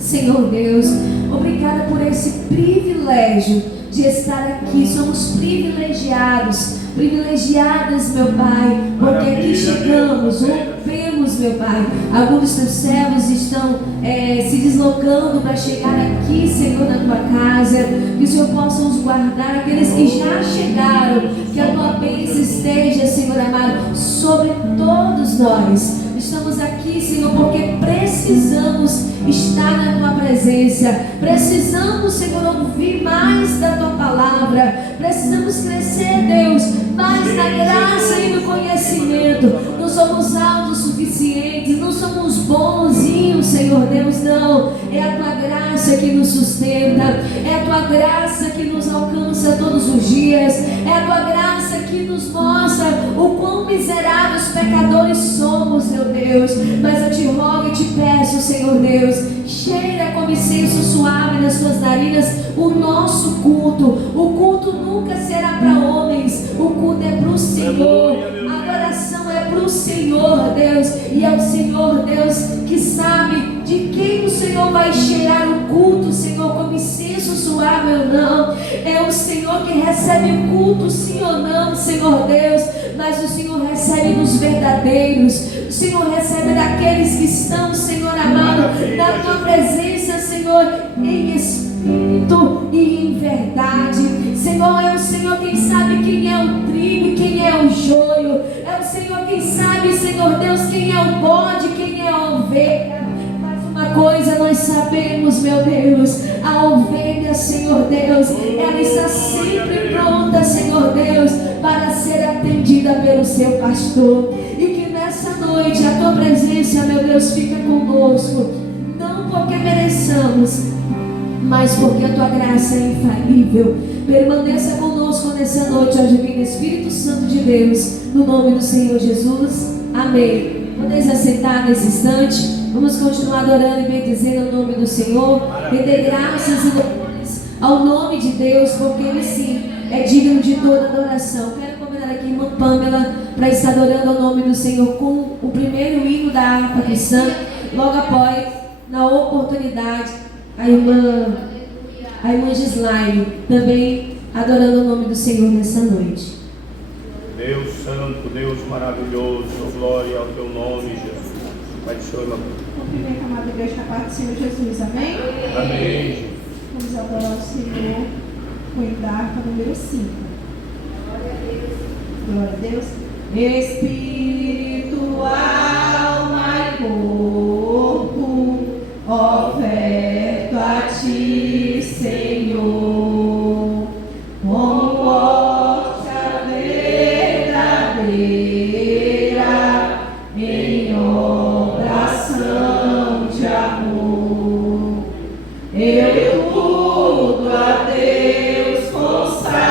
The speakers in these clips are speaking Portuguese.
Senhor Deus, obrigada por esse privilégio de estar aqui. Somos privilegiadas, meu Pai, porque aqui chegamos, rompemos, meu Pai. Alguns dos teus servos estão se deslocando para chegar aqui, Senhor, na tua casa. Que o Senhor possa os guardar, aqueles que já chegaram, que a tua bênção esteja, Senhor amado, sobre todos nós. Estamos aqui, Senhor, porque precisamos estar na tua presença. Precisamos, Senhor, ouvir mais da tua palavra. Precisamos crescer, Deus, mais na graça e no conhecimento. Não somos autossuficientes, não somos bonzinhos, Senhor Deus, não. É a tua graça que nos sustenta, é a tua graça que nos alcança todos os dias, é a tua graça que nos mostra o quão miseráveis pecadores somos, meu Deus. Mas eu te rogo e te peço, Senhor Deus, cheira como incenso suave nas suas narinas o nosso culto. O culto nunca será para homens, o culto é para o Senhor, a adoração é para o Senhor, Deus, e é o Senhor, Deus, que sabe de quem o Senhor vai cheirar o culto, Senhor, como incenso suave ou não. É o Senhor que recebe o culto, sim ou não, Senhor Deus, mas o Senhor recebe dos verdadeiros, o Senhor recebe daqueles que estão, Senhor amado, na tua presença, Senhor, em espírito e em verdade. Senhor, é o Senhor quem sabe quem é o trigo e quem é o joio. É o Senhor quem sabe, Senhor Deus, quem é o bode, quem é a ovelha. Mas uma coisa nós sabemos, meu Deus, a ovelha, Senhor Deus, ela está sempre pronta, Senhor Deus, para ser atendida pelo seu pastor. E que nessa noite a tua presença, meu Deus, fica conosco, não porque mereçamos, mas porque a tua graça é infalível. Permaneça conosco nessa noite, ó Divino Espírito Santo de Deus, no nome do Senhor Jesus. Amém. Podeis aceitar nesse instante. Vamos continuar adorando e bendizendo o nome do Senhor. Render graças e louvores ao nome de Deus, porque Ele sim é digno de toda adoração. Quero convidar aqui a irmã Pamela para estar adorando ao nome do Senhor com o primeiro hino da harpa cristã. Logo após, na oportunidade, a irmã Gislaine também adorando o nome do Senhor nessa noite. Deus santo, Deus maravilhoso, glória ao teu nome, Jesus. Pai do Senhor, cumprimento a amada igreja da parte do Senhor Jesus, amém? amém. Vamos adorar o Senhor com o da harpa número 5. Glória a Deus. Espírito, alma e corpo, oferto a ti, Senhor, como hóstia verdadeira, em oração de amor. Eu tudo a Deus consagro,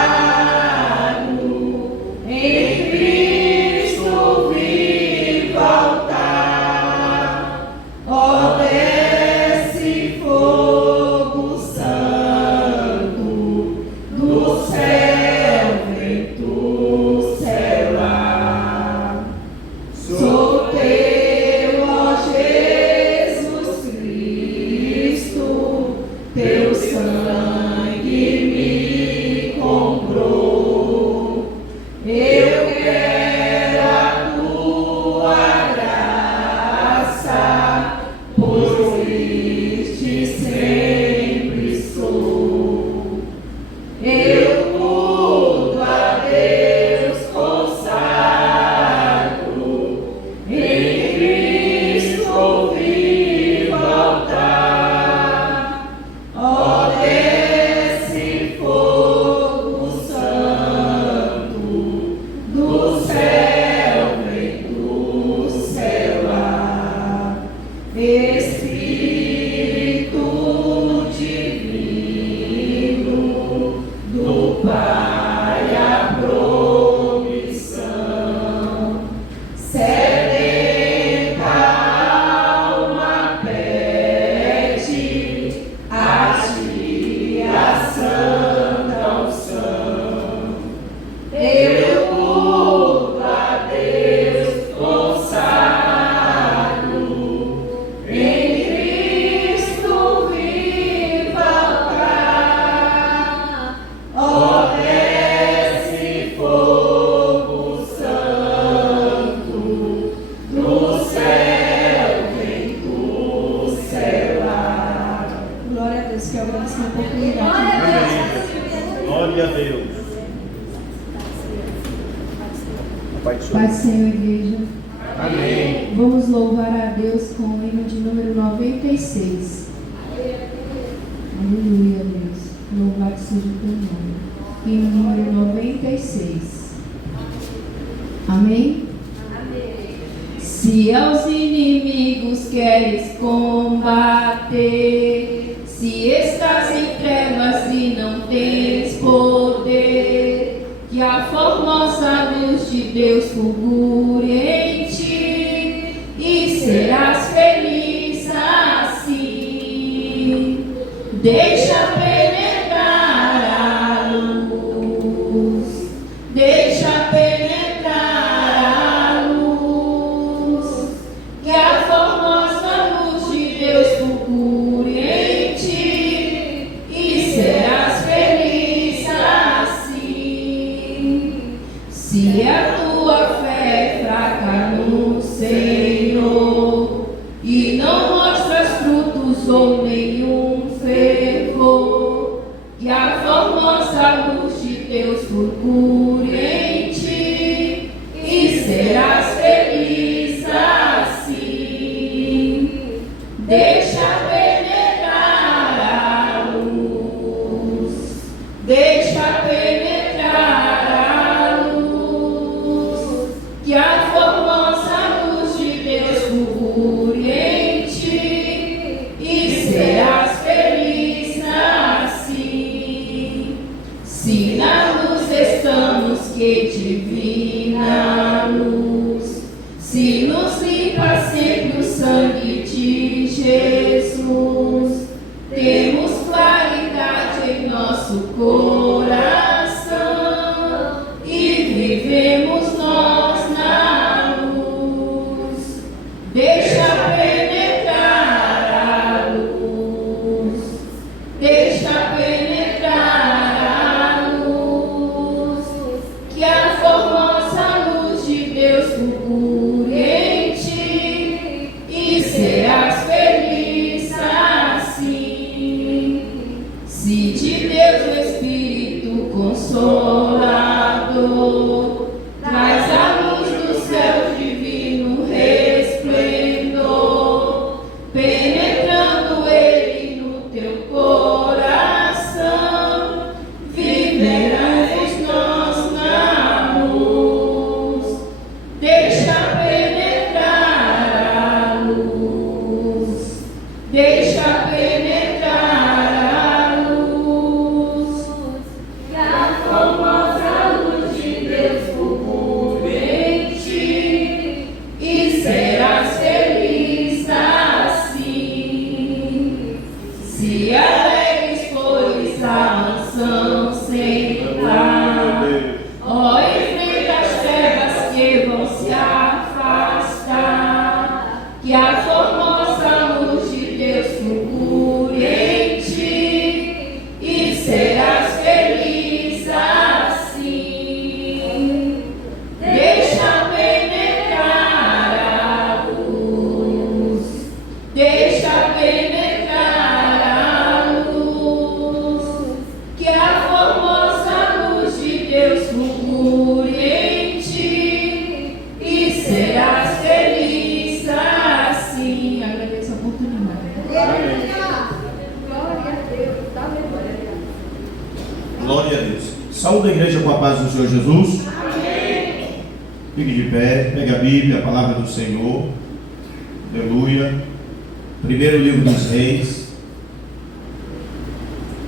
em Cristo vivo altar. Ó, desce fogo santo, do céu vem tu selar. Sou teu, ó Jesus Cristo, teu essa oportunidade. Amém. Glória a Deus. Pai do Pai do Senhor. Senhor, igreja. Amém. Vamos louvar a Deus com o hino de número 96. Aleluia, Deus. Louvado seja o teu nome. Hino número 96. Amém? Se aos inimigos queres combater, se estás em trevas e não tens poder, que a formosa luz de Deus fulgure em ti e serás feliz assim. Deixa penetrar a luz, deixa penetrar a luz, que a formosa luz de Deus fulgure em ti e serás feliz assim. Se a tua fé é fraca no Senhor e não mostras frutos ou nenhum fervor, que a formosa luz de Deus fulgure em ti e serás feliz assim. Deixa penetrar a luz, deixa penetrar a luz, que a formosa luz de Deus fulgure em ti e serás feliz assim. Se na luz estamos, que divina luz, se nos limpa sempre o sangue de Jesus, temos claridade em nosso coração e vivemos nós na luz. Deixa penetrar a luz, deixa penetrar a luz, que a formosa luz de Deus fulgure em ti e serás feliz assim. Se de Deus o Espírito Consolador traz a luz do céu divino resplendor, penetrando ele no teu coração, viveremos nós na luz. Deixa penetrar a luz, deixa penetrar a luz, que a formosa luz de Deus fulgure em ti e serás feliz assim. Se alegres fores a mansão sentar, ó, enfrenta as trevas que vão se afastar, que a formosa luz de Deus fulgure em ti e serás feliz assim. Deixa penetrar a luz, deixa penetrar a luz, que a formosa luz de Deus fulgure em ti e serás feliz assim. Agradeço a oportunidade. Glória a Deus. Saúde a igreja com a paz do Senhor Jesus. Amém. Fique de pé, pegue a Bíblia, a palavra do Senhor. Aleluia. Primeiro livro dos Reis.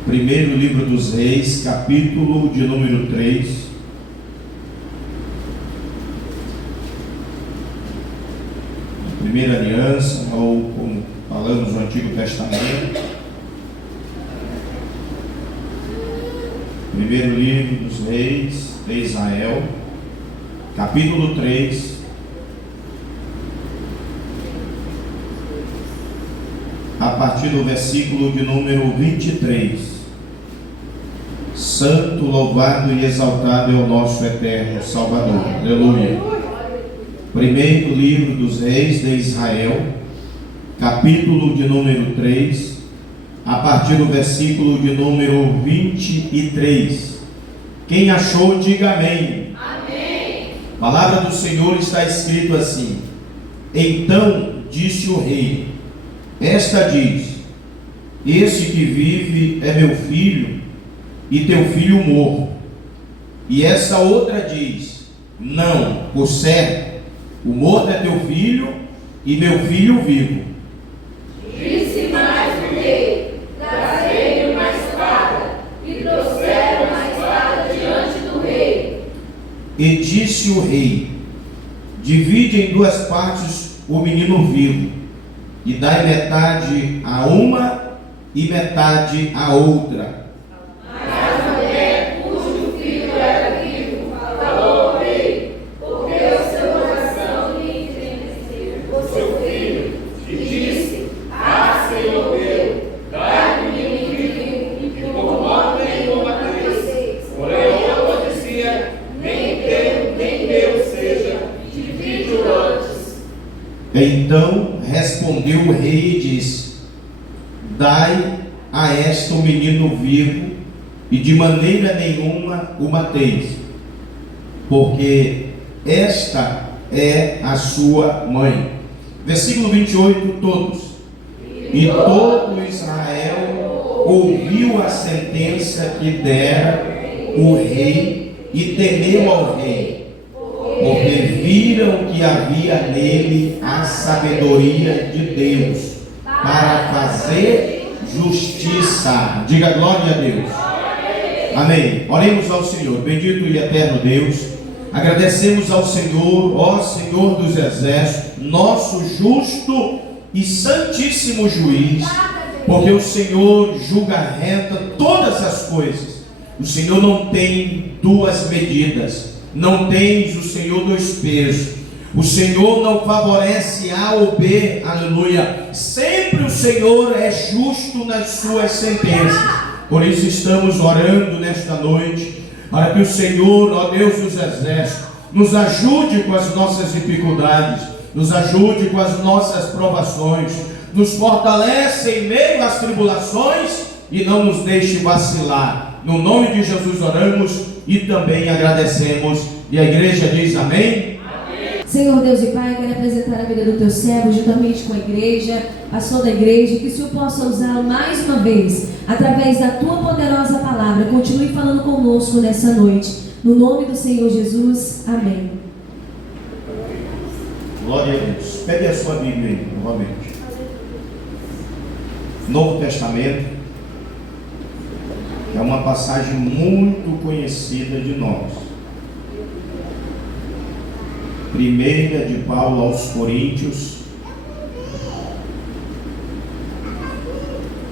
Primeiro livro dos Reis, capítulo de número 3. Primeira aliança, ou como falamos no Antigo Testamento. Primeiro livro dos Reis de Israel, capítulo 3, a partir do versículo de número 23. Santo, louvado e exaltado é o nosso eterno Salvador. Aleluia. Primeiro livro dos Reis de Israel, capítulo de número 3, a partir do versículo de número 23. Quem achou, diga amém. Amém. A palavra do Senhor está escrito assim: então disse o rei, esta diz: esse que vive é meu filho, e teu filho morto. E essa outra diz: não, por certo, o morto é teu filho, e meu filho vivo. Disse mais o rei: trazei-lhe uma espada. E trouxeram uma espada diante do rei. E disse o rei: divide em duas partes o menino vivo, e dai metade a uma e metade a outra. Mas a mulher cujo filho era vivo falou ao rei, porque o seu coração lhe entristeceu o seu filho, e disse: ah, Senhor meu, dai-me o menino vivo, e por morte nenhuma matareis. Porém eu dizia: nem teu, nem meu seja, divide-o antes. Então respondeu o rei e disse: dai a esta o menino vivo, e de maneira nenhuma o mateis, porque esta é a sua mãe. Versículo 28, todos. E todo Israel ouviu a sentença que dera o rei, e temeu ao rei, porque viram que havia nele a sabedoria de Deus para fazer justiça. Diga glória a Deus. Amém. Oremos ao Senhor. Bendito e eterno Deus, agradecemos ao Senhor, ó Senhor dos exércitos, nosso justo e santíssimo juiz, porque o Senhor julga reta todas as coisas. O Senhor não tem duas medidas, não tens o Senhor dois pesos. O Senhor não favorece A ou B, aleluia. Sempre o Senhor é justo nas suas sentenças. Por isso estamos orando nesta noite, para que o Senhor, ó Deus dos exércitos, nos ajude com as nossas dificuldades, nos ajude com as nossas provações, nos fortalece em meio às tribulações e não nos deixe vacilar. No nome de Jesus oramos e também agradecemos. E a igreja diz amém. Senhor Deus e Pai, eu quero apresentar a vida do teu servo juntamente com a igreja, pastor da igreja, que o Senhor possa usá-lo mais uma vez, através da tua poderosa palavra. Continue falando conosco nessa noite. No nome do Senhor Jesus, amém. Glória a Deus. Pegue a sua Bíblia aí, novamente. Novo Testamento é uma passagem muito conhecida de nós. Primeira de Paulo aos Coríntios,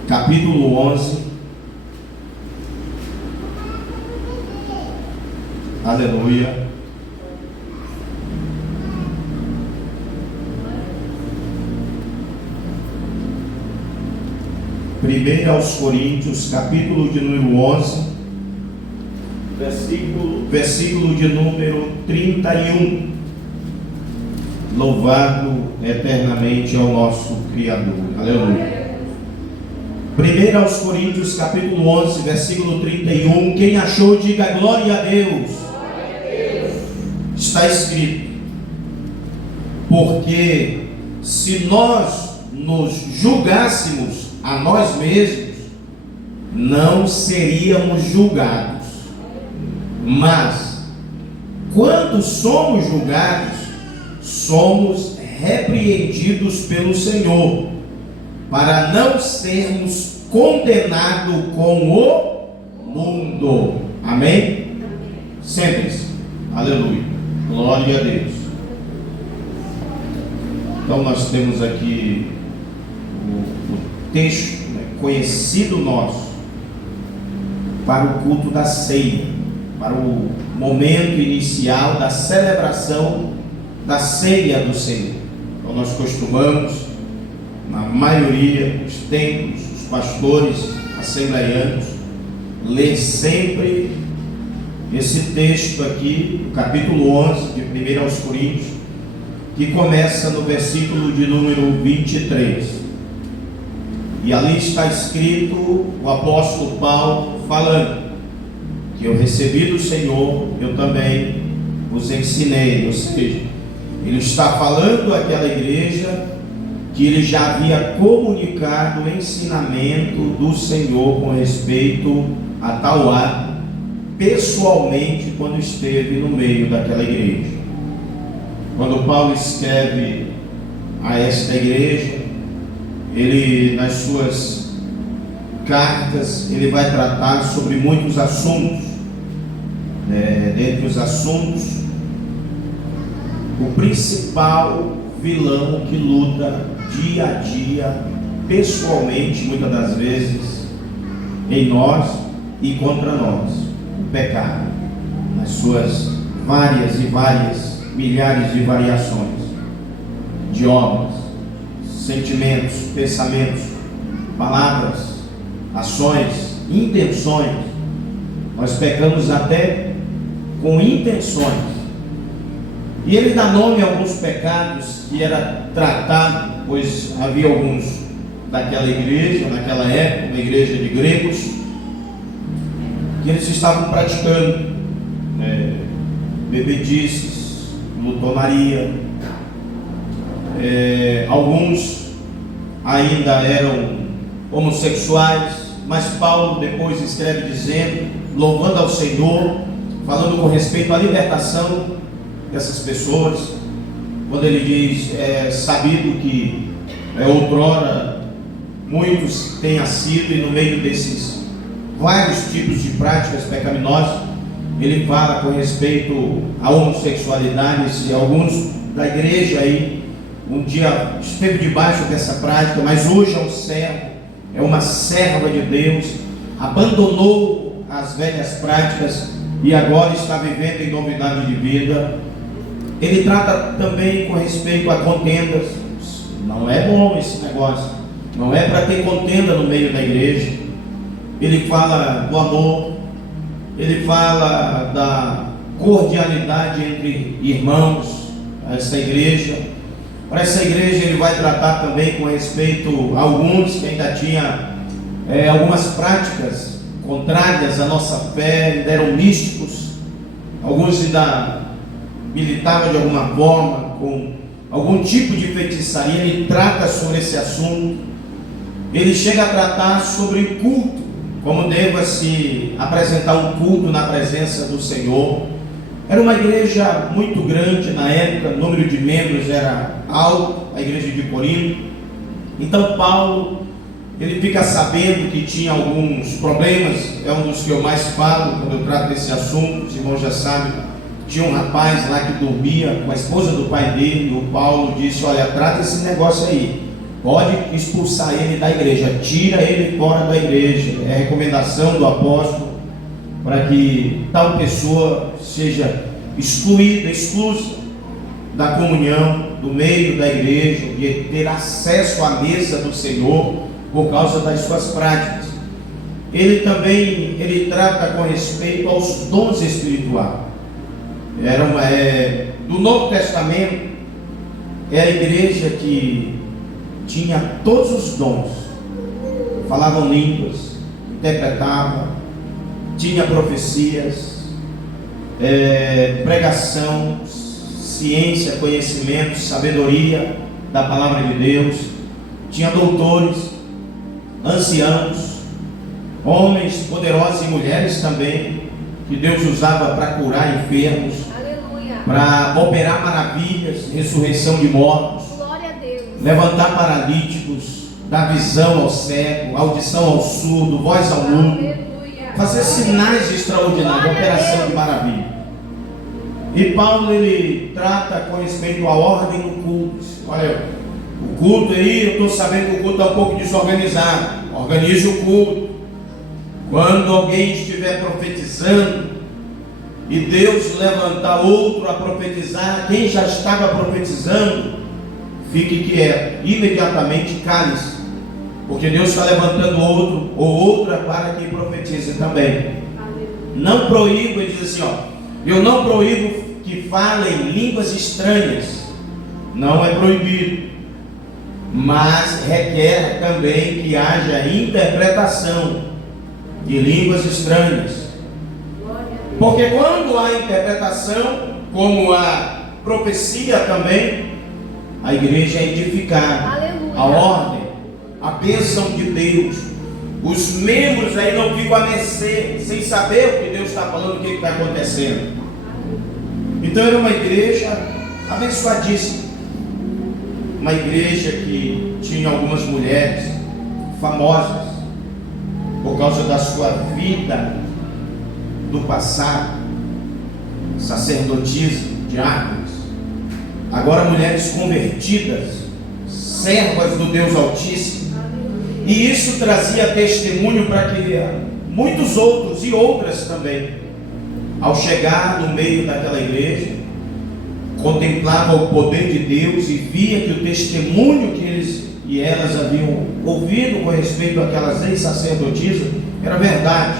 capítulo 11. Aleluia. Primeira aos Coríntios, capítulo de número 11, versículo de número 31. Louvado eternamente ao nosso Criador. Aleluia. 1 aos Coríntios, capítulo 11, versículo 31. Quem achou, diga glória a Deus. Está escrito: porque se nós nos julgássemos a nós mesmos, não seríamos julgados. Mas quando somos julgados, somos repreendidos pelo Senhor, para não sermos condenados com o mundo. Amém? Sentem-se. Aleluia. Glória a Deus. Então nós temos aqui o texto, conhecido nosso, para o culto da ceia, para o momento inicial da celebração da ceia do Senhor. Então nós costumamos, na maioria dos templos, os pastores assembleianos, ler sempre esse texto aqui, o capítulo 11 de 1 aos Coríntios, que começa no versículo de número 23. E ali está escrito o apóstolo Paulo falando que eu recebi do Senhor, eu também os ensinei. Ou seja, ele está falando àquela igreja que ele já havia comunicado o ensinamento do Senhor com respeito a tal ato, pessoalmente, quando esteve no meio daquela igreja. Quando Paulo escreve a esta igreja, ele, nas suas cartas, ele vai tratar sobre muitos assuntos. Dentre os assuntos, o principal vilão que luta dia a dia, pessoalmente, muitas das vezes, em nós e contra nós, o pecado, nas suas várias milhares de variações, de obras, sentimentos, pensamentos, palavras, ações, intenções. Nós pecamos até com intenções. E ele dá nome a alguns pecados que era tratado, pois havia alguns daquela igreja, naquela época, uma igreja de gregos, que eles estavam praticando bebedices, lutonaria. Alguns ainda eram homossexuais, mas Paulo depois escreve dizendo, louvando ao Senhor, falando com respeito à libertação dessas pessoas, quando ele diz, sabido que outrora muitos tenha sido, e no meio desses vários tipos de práticas pecaminosas, ele fala com respeito à homossexualidade. Se alguns da igreja aí um dia esteve debaixo dessa prática, mas hoje é um servo, é uma serva de Deus, abandonou as velhas práticas e agora está vivendo em novidade de vida. Ele trata também com respeito a contendas. Não é bom esse negócio, não é para ter contenda no meio da igreja. Ele fala do amor, ele fala da cordialidade entre irmãos. Essa igreja, para essa igreja ele vai tratar também com respeito a alguns que ainda tinha algumas práticas contrárias à nossa fé, ainda eram místicos, alguns ainda militavam de alguma forma com algum tipo de feitiçaria. Ele trata sobre esse assunto. Ele chega a tratar sobre culto, como deva se apresentar um culto na presença do Senhor. Era uma igreja muito grande na época, o número de membros era alto, a igreja de Corinto. Então Paulo, ele fica sabendo que tinha alguns problemas. É um dos que eu mais falo quando eu trato desse assunto, os irmãos já sabem. Tinha um rapaz lá que dormia com a esposa do pai dele, e o Paulo disse, olha, trata esse negócio aí, pode expulsar ele da igreja, tira ele fora da igreja. É a recomendação do apóstolo para que tal pessoa seja excluída, expulsa da comunhão, do meio da igreja, de ter acesso à mesa do Senhor por causa das suas práticas. Ele também, ele trata com respeito aos dons espirituais. Do Novo Testamento, é a igreja que tinha todos os dons, falavam línguas, interpretavam, tinha profecias, pregação, ciência, conhecimento, sabedoria da palavra de Deus, tinha doutores, anciãos, homens poderosos e mulheres também, que Deus usava para curar enfermos, para operar maravilhas, ressurreição de mortos, levantar paralíticos, dar visão ao cego, audição ao surdo, voz ao mudo, fazer sinais extraordinários, operação de maravilha. E Paulo, ele trata com respeito à ordem do culto. Olha, o culto aí, eu estou sabendo que o culto está um pouco desorganizado. Organize o culto. Quando alguém estiver profetizando e Deus levantar outro a profetizar, quem já estava profetizando, fique quieto, imediatamente cale-se, porque Deus está levantando outro ou outra para que profetize também. Não proíbo, ele diz assim, eu não proíbo que falem línguas estranhas, não é proibido, mas requer também que haja interpretação de línguas estranhas. Porque quando há interpretação, como a profecia também, a igreja é edificada. Aleluia. A ordem, a bênção de Deus. Os membros aí não ficam a mercê, sem saber o que Deus está falando, o que está acontecendo. Então era uma igreja abençoadíssima. Uma igreja que tinha algumas mulheres famosas por causa da sua vida do passado, sacerdotisas, diáconos. Agora mulheres convertidas, servas do Deus Altíssimo. E isso trazia testemunho para que muitos outros e outras também, ao chegar no meio daquela igreja, contemplavam o poder de Deus e via que o testemunho que eles e elas haviam ouvido com respeito àquelas ex-sacerdotisas era verdade.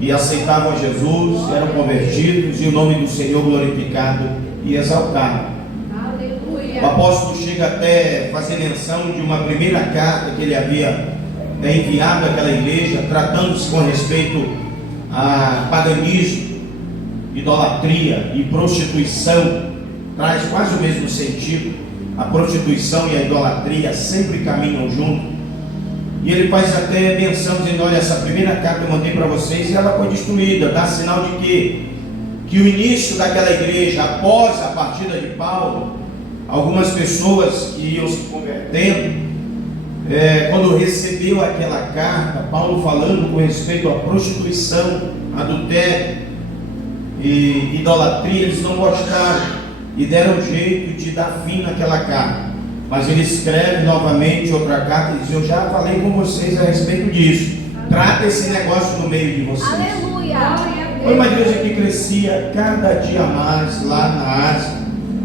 E aceitavam a Jesus, eram convertidos e o nome do Senhor glorificado e exaltado. O apóstolo chega até fazer menção de uma primeira carta que ele havia enviado àquela igreja, tratando-se com respeito a paganismo, idolatria e prostituição. Traz quase o mesmo sentido. A prostituição e a idolatria sempre caminham juntos. E ele faz até menção dizendo: olha, essa primeira carta eu mandei para vocês e ela foi destruída. Dá sinal de quê? Que o início daquela igreja, após a partida de Paulo, algumas pessoas que iam se convertendo, quando recebeu aquela carta, Paulo falando com respeito à prostituição, adultério e idolatria, eles não gostaram e deram jeito de dar fim naquela carta. Mas ele escreve novamente outra carta e diz: eu já falei com vocês a respeito disso. Trata esse negócio no meio de vocês. Aleluia. Foi uma igreja que crescia cada dia mais lá na Ásia,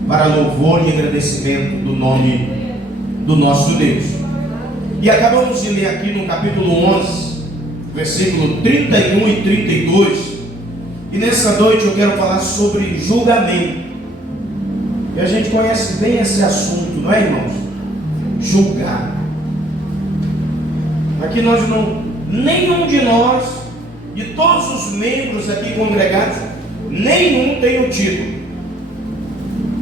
para louvor e agradecimento do nome do nosso Deus. E acabamos de ler aqui no capítulo 11, versículo 31 e 32. E nessa noite eu quero falar sobre julgamento. E a gente conhece bem esse assunto, não é, irmãos? Julgar. Aqui nós não, nenhum de nós, de todos os membros aqui congregados, nenhum tem o título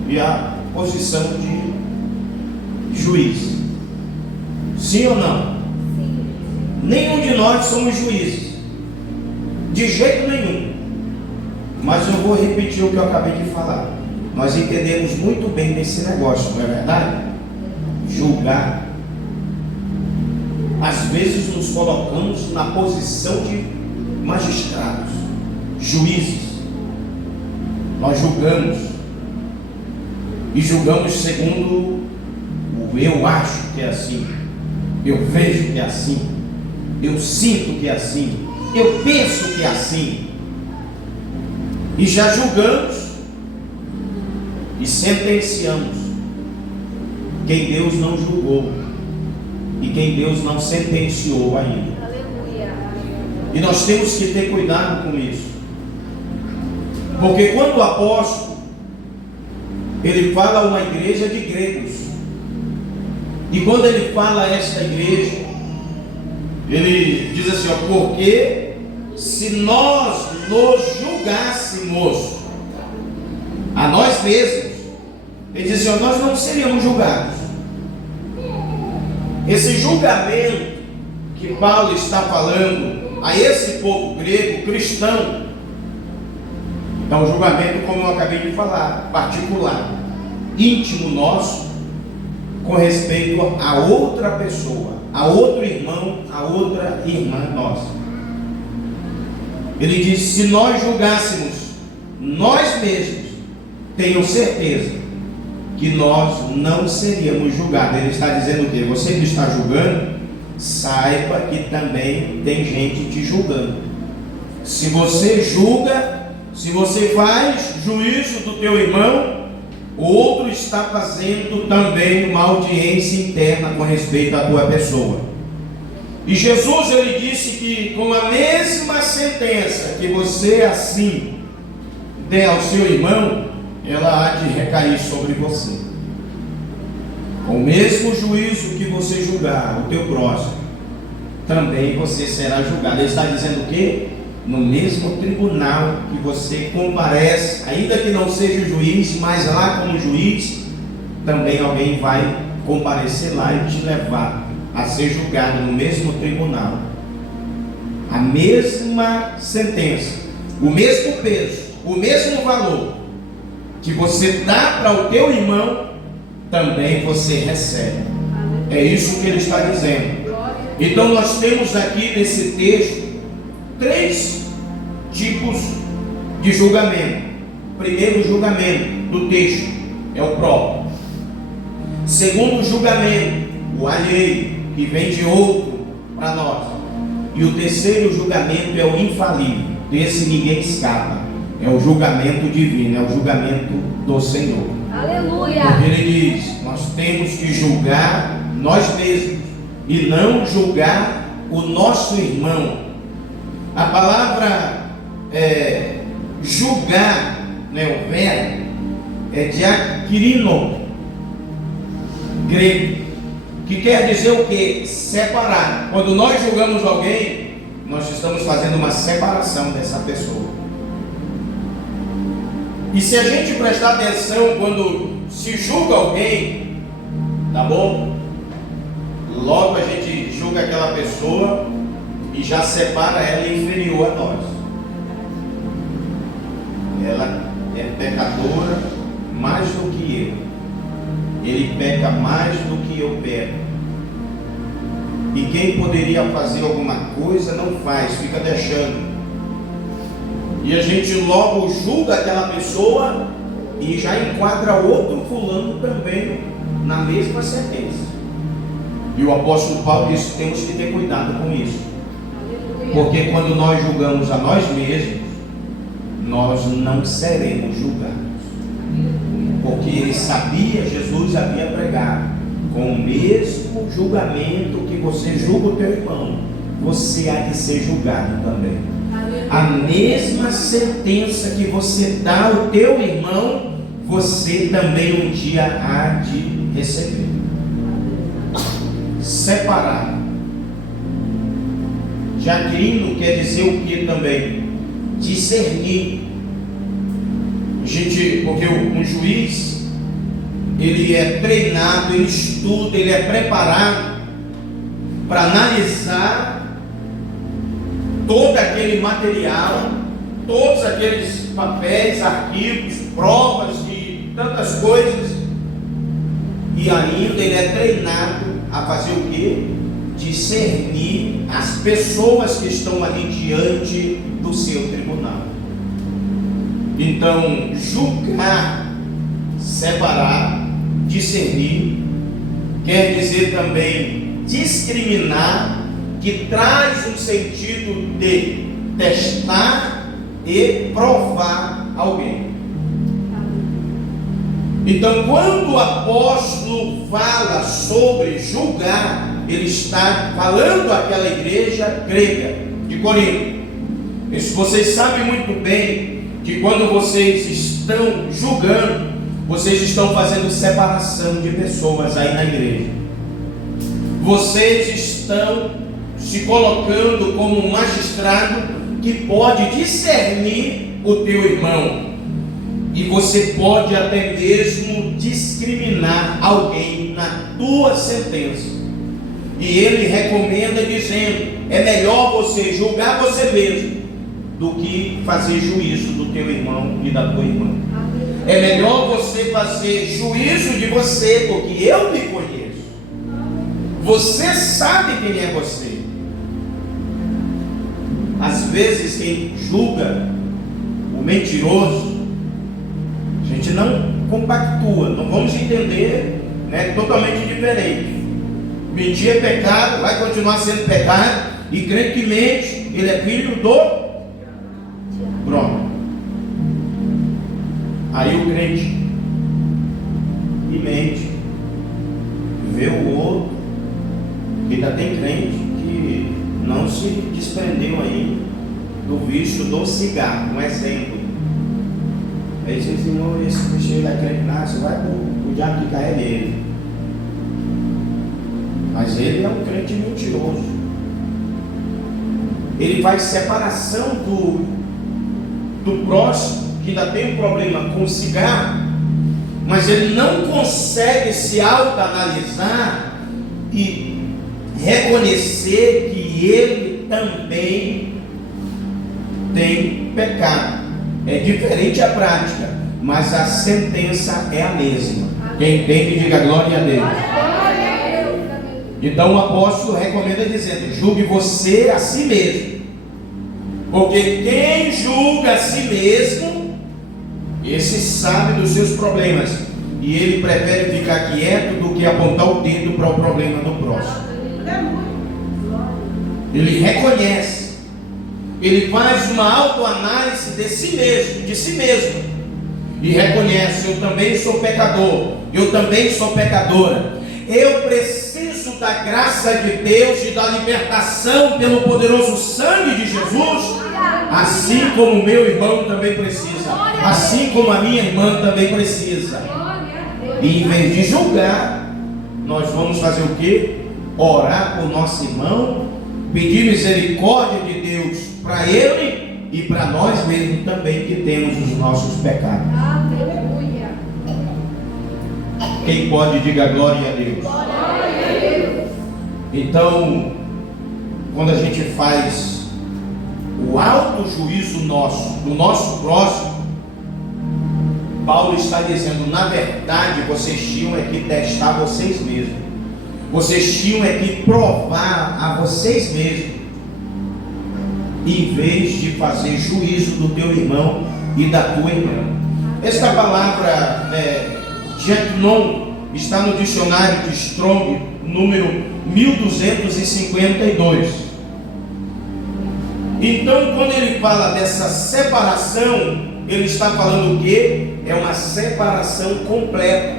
e a posição de juiz. Sim ou não? Sim. Nenhum de nós somos juízes, de jeito nenhum. Mas eu vou repetir o que eu acabei de falar. Nós entendemos muito bem desse negócio, não é verdade? Julgar. Às vezes nos colocamos na posição de magistrados, juízes. Nós julgamos. E julgamos segundo o eu acho que é assim, eu vejo que é assim, eu sinto que é assim, eu penso que é assim. E já julgamos e sentenciamos quem Deus não julgou e quem Deus não sentenciou ainda. Aleluia. E nós temos que ter cuidado com isso, porque quando o apóstolo ele fala a uma igreja de gregos, e quando ele fala a esta igreja, ele diz assim: ó, porque se nós nos julgássemos a nós mesmos, ele diz assim: ó, nós não seríamos julgados. Esse julgamento que Paulo está falando a esse povo grego cristão, é um julgamento, como eu acabei de falar, particular, íntimo nosso, com respeito a outra pessoa, a outro irmão, a outra irmã nossa. Ele diz: se nós julgássemos nós mesmos, tenham certeza que nós não seríamos julgados. Ele está dizendo o quê? Você que está julgando, saiba que também tem gente te julgando. Se você julga, se você faz juízo do teu irmão, o outro está fazendo também uma audiência interna com respeito à tua pessoa. E Jesus, ele disse que com a mesma sentença que você assim der ao seu irmão, ela há de recair sobre você. Com o mesmo juízo que você julgar o teu próximo, também você será julgado. Ele está dizendo o quê? No mesmo tribunal que você comparece, ainda que não seja o juiz, mas lá como juiz, também alguém vai comparecer lá e te levar a ser julgado no mesmo tribunal. A mesma sentença, o mesmo peso, o mesmo valor que você dá para o teu irmão, também você recebe. É isso que ele está dizendo. Então nós temos aqui nesse texto 3 tipos de julgamento. Primeiro julgamento do texto é o próprio. Segundo julgamento, o alheio, que vem de outro para nós. E o terceiro julgamento é o infalível. Desse ninguém escapa. É o julgamento divino, é o julgamento do Senhor. Aleluia! Porque ele diz, nós temos que julgar nós mesmos e não julgar o nosso irmão. A palavra julgar, né, o verbo, é diakrino, grego, que quer dizer o que? Separar. Quando nós julgamos alguém, nós estamos fazendo uma separação dessa pessoa. E se a gente prestar atenção quando se julga alguém, tá bom? Logo a gente julga aquela pessoa e já separa ela inferior a nós. Ela é pecadora mais do que eu. Ele peca mais do que eu peco. E quem poderia fazer alguma coisa não faz, fica deixando. E a gente logo julga aquela pessoa e já enquadra outro fulano também na mesma sentença. E o apóstolo Paulo disse: temos que ter cuidado com isso. Porque quando nós julgamos a nós mesmos, nós não seremos julgados. Porque ele sabia, Jesus havia pregado, com o mesmo julgamento que você julga o teu irmão, você há de ser julgado também. A mesma sentença que você dá ao teu irmão, você também um dia há de receber. Separar. Diakrino quer dizer o que também? Discernir. Porque um juiz, ele é treinado, ele estuda, ele é preparado para analisar todo aquele material, todos aqueles papéis, arquivos, provas e tantas coisas, e ainda ele é treinado a fazer o quê? Discernir as pessoas que estão ali diante do seu tribunal. Então, julgar, separar, discernir, quer dizer também discriminar, que traz um sentido de testar e provar alguém. Então, quando o apóstolo fala sobre julgar, ele está falando àquela igreja grega de Corinto. Isso vocês sabem muito bem, que quando vocês estão julgando, vocês estão fazendo separação de pessoas aí na igreja. Vocês estão se colocando como um magistrado que pode discernir o teu irmão. E você pode até mesmo discriminar alguém na tua sentença. E ele recomenda dizendo: é melhor você julgar você mesmo do que fazer juízo do teu irmão e da tua irmã. É melhor você fazer juízo de você, porque eu me conheço. Você sabe quem é você. Às vezes quem julga o mentiroso, a gente não compactua, não vamos entender, né, totalmente diferente. Mentir é pecado, vai continuar sendo pecado, e crente que mente, ele é filho do pronto. Aí o crente e mente, vê o outro, que ainda tem crente que não se desprendeu ainda do vício do cigarro, um exemplo. Aí diz: Senhor, esse bicho da crente nasce, vai pro diabo que carrega ele. Mas ele é um crente mentiroso. Ele faz separação do próximo, que ainda tem um problema com o cigarro, mas ele não consegue se autoanalisar e reconhecer que ele também tem pecado. É diferente a prática, mas a sentença é a mesma. Quem entende, diga glória a Deus. Então o apóstolo recomenda dizendo: julgue você a si mesmo, porque quem julga a si mesmo, esse sabe dos seus problemas, e ele prefere ficar quieto do que apontar o dedo para o problema do próximo. Ele reconhece, ele faz uma autoanálise de si mesmo, e reconhece: eu também sou pecador, eu também sou pecadora, eu preciso da graça de Deus e da libertação pelo poderoso sangue de Jesus, assim como meu irmão também precisa, assim como a minha irmã também precisa. E em vez de julgar, nós vamos fazer o quê? Orar por nosso irmão, pedir misericórdia de Deus para ele e para nós mesmos também, que temos os nossos pecados. Quem pode, diga glória a Deus. Então, quando a gente faz o auto-juízo do nosso próximo, Paulo está dizendo: na verdade, vocês tinham é que testar vocês mesmos, vocês tinham é que provar a vocês mesmos, em vez de fazer juízo do teu irmão e da tua irmã. Esta palavra gentleman está no dicionário de Strong, número 1252. Então, quando ele fala dessa separação, ele está falando o quê? É uma separação completa.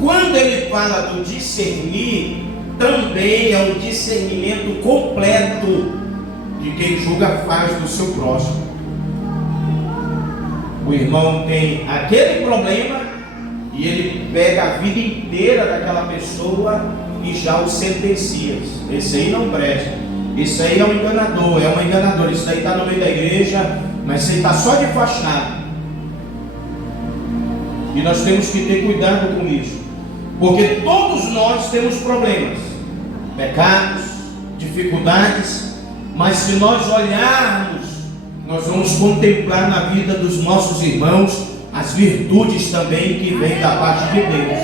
Quando ele fala do discernir, também é um discernimento completo de quem julga faz do seu próximo. O irmão tem aquele problema e ele pega a vida inteira daquela pessoa e já o sentencia. Esse aí não presta, esse aí é um enganador, é uma enganadora, esse daí está no meio da igreja, mas esse aí está só de fachada. E nós temos que ter cuidado com isso, porque todos nós temos problemas, pecados, dificuldades, mas se nós olharmos, nós vamos contemplar na vida dos nossos irmãos as virtudes também que vêm da parte de Deus.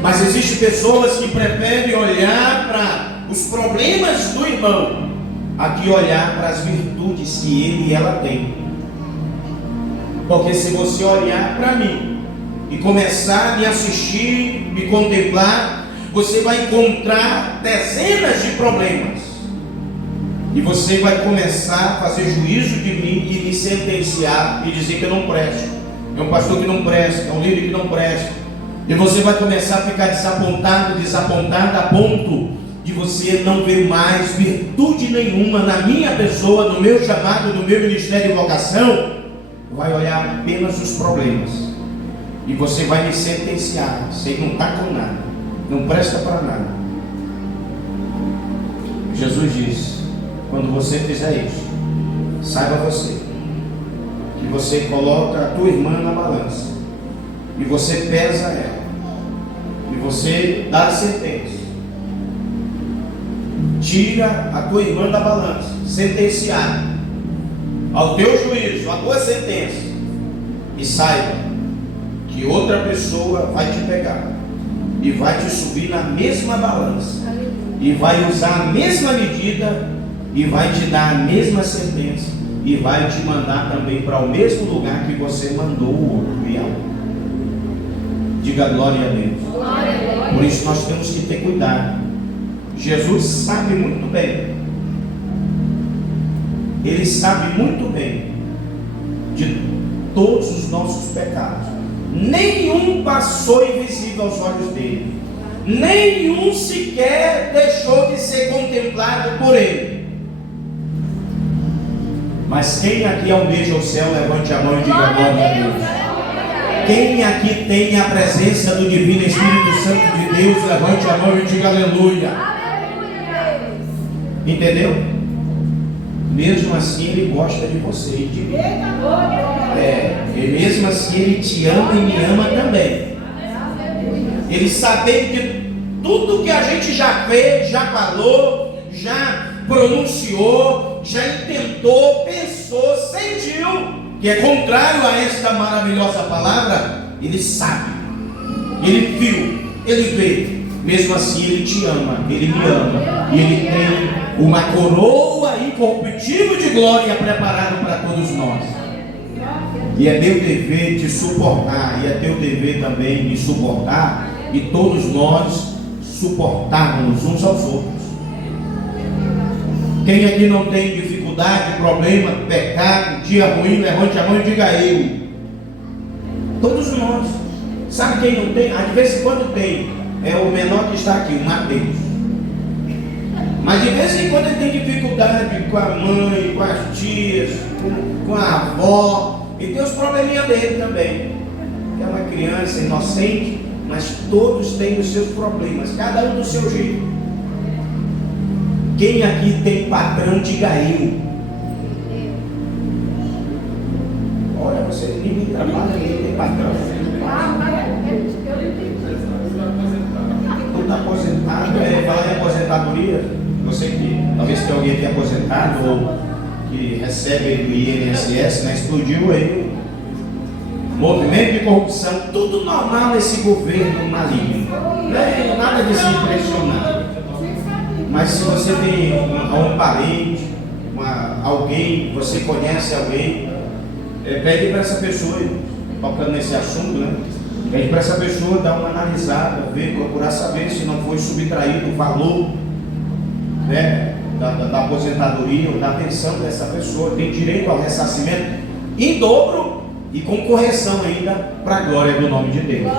Mas existem pessoas que preferem olhar para os problemas do irmão, aqui olhar para as virtudes que ele e ela tem. Porque se você olhar para mim e começar a me assistir, me contemplar, você vai encontrar dezenas de problemas. E você vai começar a fazer juízo de mim e me sentenciar e dizer que eu não presto, é um pastor que não presta, é um líder que não presta. E você vai começar a ficar desapontada a ponto de você não ver mais virtude nenhuma na minha pessoa, no meu chamado, no meu ministério e vocação. Vai olhar apenas os problemas e você vai me sentenciar: você não está com nada, não presta para nada. Jesus disse: quando você fizer isso, saiba você que você coloca a tua irmã na balança e você pesa ela e você dá a sentença. Tira a tua irmã da balança, sentenciar ao teu juízo, a tua sentença, e saiba que outra pessoa vai te pegar e vai te subir na mesma balança e vai usar a mesma medida e vai te dar a mesma sentença e vai te mandar também para o mesmo lugar que você mandou o outro. Diga glória a Deus. Por isso nós temos que ter cuidado. Jesus sabe muito bem, Ele sabe muito bem de todos os nossos pecados. Nenhum passou invisível aos olhos dele, nenhum sequer deixou de ser contemplado por ele. Mas quem aqui almeja o céu, levante a mão e diga glória a Deus. Quem aqui tem a presença do Divino Espírito Santo de Deus, levante a mão e diga aleluia. Entendeu? Mesmo assim ele gosta de você e de mim. E mesmo assim ele te ama e me ama também. Ele sabe de tudo que a gente já fez, já falou, já pronunciou, já intentou, pensou, sentiu, que é contrário a esta maravilhosa palavra. Ele sabe, ele viu, ele vê. Mesmo assim ele te ama, ele me ama, e ele tem uma coroa incorruptível de glória preparada para todos nós. E é meu dever te suportar, e é teu dever também me suportar, e todos nós suportarmos uns aos outros. Quem aqui não tem dificuldade, problema, pecado, dia ruim, levante a mão e diga eu. Todos nós. Sabe quem não tem? De vez em quando tem. É o menor que está aqui, o Mateus. Mas de vez em quando ele tem dificuldade com a mãe, com as tias, com a avó. E tem os probleminhas dele também. É uma criança inocente, mas todos têm os seus problemas, cada um do seu jeito. Quem aqui tem patrão, diga eu. Olha, você ninguém trabalha, ninguém tem patrão. Tudo aposentado, falar em aposentadoria, você que talvez tenha alguém que é aposentado ou que recebe do INSS, né? Explodiu aí movimento de corrupção, tudo normal nesse governo maligno, não é nada de se impressionar. Mas se você tem um parente, alguém, você conhece alguém, pede para essa pessoa, tocando nesse assunto, né? Pede para essa pessoa dar uma analisada, ver, procurar saber se não foi subtraído o valor, né, da aposentadoria ou da pensão dessa pessoa. Tem direito ao ressarcimento em dobro e com correção ainda, para a glória do nome de Deus.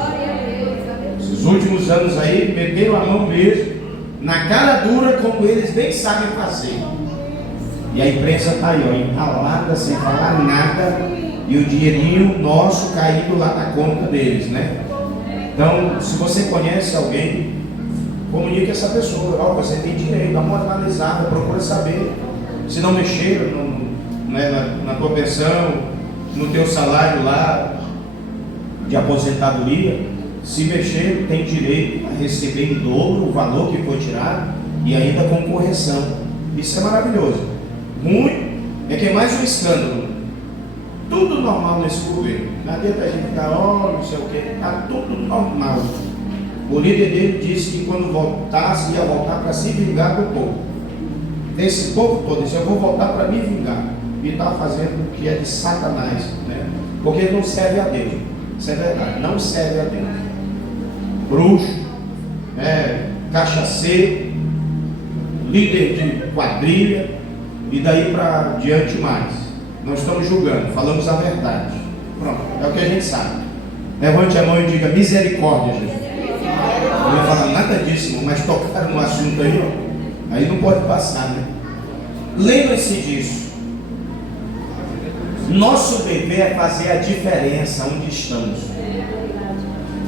Esses últimos anos aí, meteram a mão mesmo, na cara dura, como eles bem sabem fazer. E a imprensa está aí, ó, entalada, sem falar nada, e o dinheirinho nosso caindo lá na conta deles, né? Então, se você conhece alguém, comunique essa pessoa. Ó, você tem direito, dá uma analisada, procura saber. Se não mexer na tua pensão, no teu salário lá de aposentadoria, se mexer, tem direito a receber em dobro o valor que foi tirado e ainda com correção. Isso é maravilhoso. Muito é que é mais um escândalo. Tudo normal nesse governo. Não adianta a gente ficar, não sei o que, está tudo normal. O líder dele disse que quando voltasse, ia voltar para se vingar do povo. Desse povo todo, disse, eu vou voltar para me vingar. E está fazendo o que é de Satanás, né? Porque ele não serve a Deus. Isso é verdade, não serve a Deus. Bruxo, cachaceiro, líder de quadrilha, e daí para diante mais. Não estamos julgando, falamos a verdade. Pronto, é o que a gente sabe. Levante a mão e diga misericórdia, Jesus. Eu não ia falar nada disso, mas tocaram no assunto aí, ó. Aí não pode passar, né? Lembre-se disso. Nosso dever é fazer a diferença onde estamos.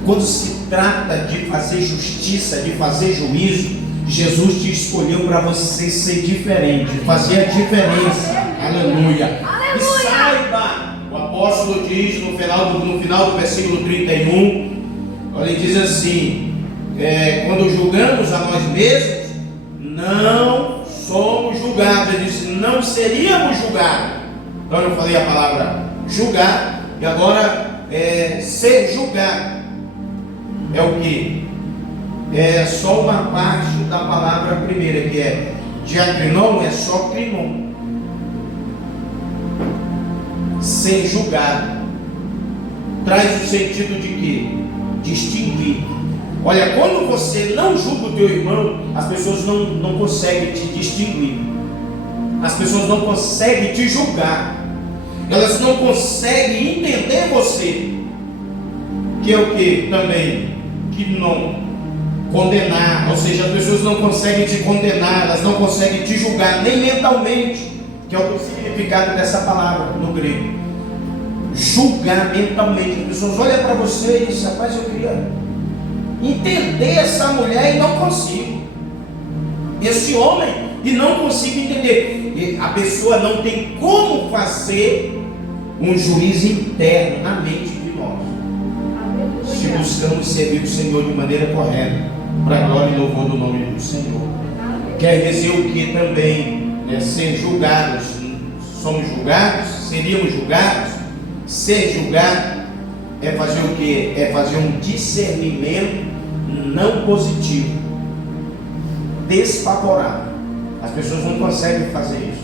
Quando se trata de fazer justiça, de fazer juízo, Jesus te escolheu para você ser diferente, fazer a diferença. Aleluia. E saiba, o apóstolo diz no final do versículo 31, ele diz assim, quando julgamos a nós mesmos, não somos julgados. Ele disse, não seríamos julgados. Então eu falei a palavra julgar, e agora ser julgado é o que? É só uma parte da palavra primeira, que é diacrinon, é só crinon. Ser julgado traz o sentido de quê? Distinguir. Olha, quando você não julga o teu irmão, as pessoas não conseguem te distinguir, as pessoas não conseguem te julgar, elas não conseguem entender você, que é o que também? Que não condenar, ou seja, as pessoas não conseguem te condenar, elas não conseguem te julgar, nem mentalmente, que é o significado dessa palavra no grego. julgar mentalmente. As pessoas olham para você e dizem: rapaz, eu queria entender essa mulher e não consigo. Esse homem, e não consigo entender. E a pessoa não tem como fazer um juízo interno na mente de nós, se buscamos servir o Senhor de maneira correta, para a glória e louvor do nome do Senhor. Quer dizer o que também? Ser julgados. Somos julgados, seríamos julgados. Ser julgado é fazer o que? É fazer um discernimento não positivo, desfavorável. As pessoas não conseguem fazer isso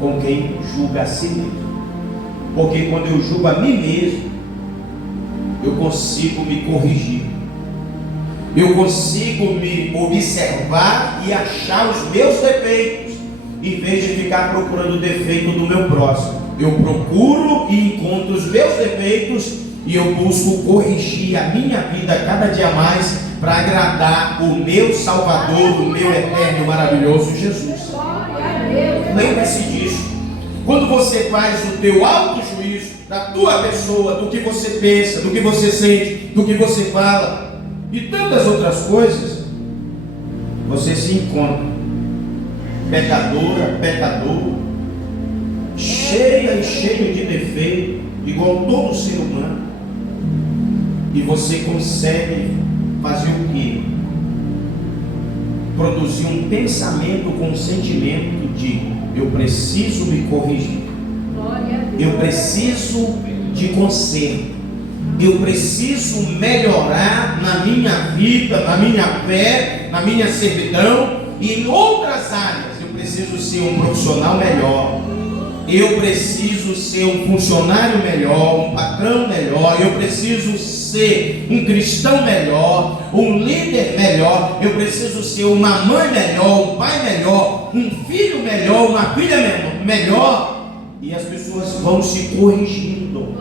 com quem julga a si mesmo. Porque quando eu julgo a mim mesmo, eu consigo me corrigir, eu consigo me observar e achar os meus defeitos, em vez de ficar procurando o defeito do meu próximo. Eu procuro e encontro os meus defeitos e eu busco corrigir a minha vida cada dia mais para agradar o meu Salvador, o meu eterno e maravilhoso Jesus. Lembre-se disso. Quando você faz o teu autojuízo da tua pessoa, do que você pensa, do que você sente, do que você fala e tantas outras coisas, você se encontra pecadora, pecador, cheia e cheio de defeito, igual todo ser humano, e você consegue fazer o quê? Produzir um pensamento com um sentimento de: eu preciso me corrigir, eu preciso de conserto, eu preciso melhorar na minha vida, na minha fé, na minha servidão e em outras áreas. Eu preciso ser um profissional melhor, eu preciso ser um funcionário melhor, um patrão melhor, eu preciso ser um cristão melhor, um líder melhor, eu preciso ser uma mãe melhor, um pai melhor, um filho melhor, uma filha melhor, e as pessoas vão se corrigindo.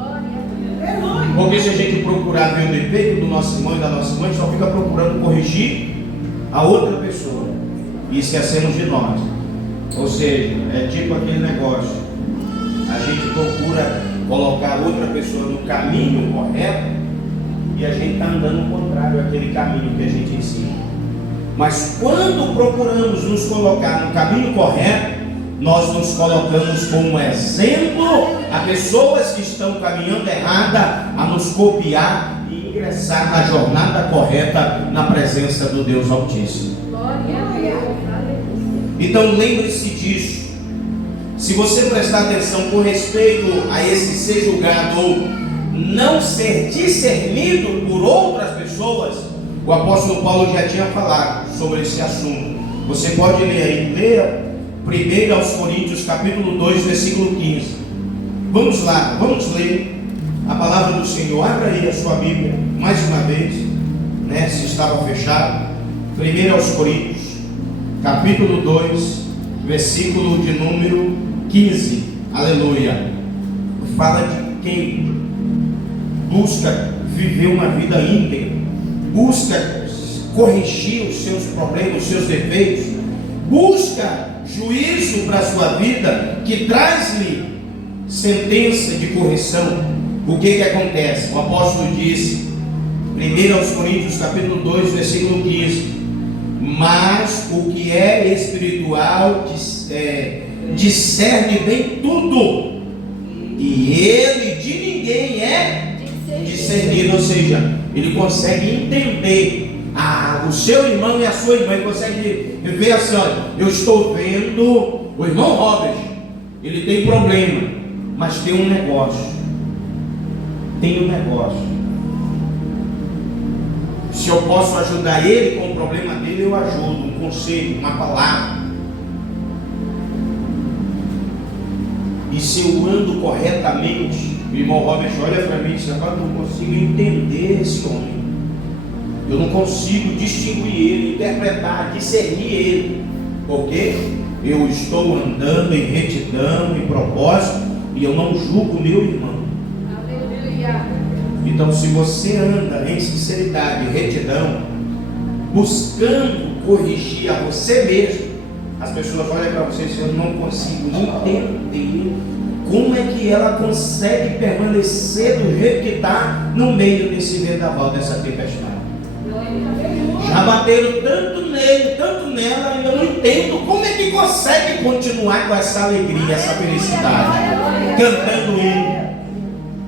Porque se a gente procurar ver o defeito do nosso irmão e da nossa mãe, só fica procurando corrigir a outra pessoa e esquecemos de nós. Ou seja, é tipo aquele negócio: a gente procura colocar outra pessoa no caminho correto e a gente está andando ao contrário daquele caminho que a gente ensina. Mas quando procuramos nos colocar no caminho correto, nós nos colocamos como exemplo a pessoas que estão caminhando errada, a nos copiar e ingressar na jornada correta na presença do Deus Altíssimo. Então lembre-se disso. Se você prestar atenção com respeito a esse ser julgado ou não ser discernido por outras pessoas, o apóstolo Paulo já tinha falado sobre esse assunto. Você pode ler aí, leia 1 aos Coríntios capítulo 2, versículo 15. Vamos lá, vamos ler a palavra do Senhor. Abra aí a sua Bíblia mais uma vez, né, se estava fechado. 1 aos Coríntios capítulo 2, versículo de número 15. Aleluia. Fala de quem busca viver uma vida íntegra, busca corrigir os seus problemas, os seus defeitos, busca juízo para a sua vida, que traz-lhe sentença de correção. O que acontece? O apóstolo diz, 1 aos Coríntios capítulo 2, versículo 15: mas o que é espiritual discerne bem tudo, e ele de ninguém é discernido. Ou seja, ele consegue entender o seu irmão e a sua irmã. Ele consegue ver assim: olha, eu estou vendo o irmão Robert, ele tem problema, mas tem um negócio. Se eu posso ajudar ele com o problema dele, eu ajudo. Um conselho, uma palavra. E se eu ando corretamente, o irmão Robert olha para mim e diz: agora eu não consigo entender esse homem, eu não consigo distinguir ele, interpretar, discernir ele, porque eu estou andando em retidão, em propósito, e eu não julgo o meu irmão. Então, se você anda em sinceridade e retidão, buscando corrigir a você mesmo, as pessoas olham para você e dizem: eu não consigo entender Como é que ela consegue permanecer do jeito que está no meio desse vendaval, dessa tempestade? Já bateram tanto nele, tanto nela, e eu não entendo como é que consegue continuar com essa alegria, essa felicidade, cantando hino.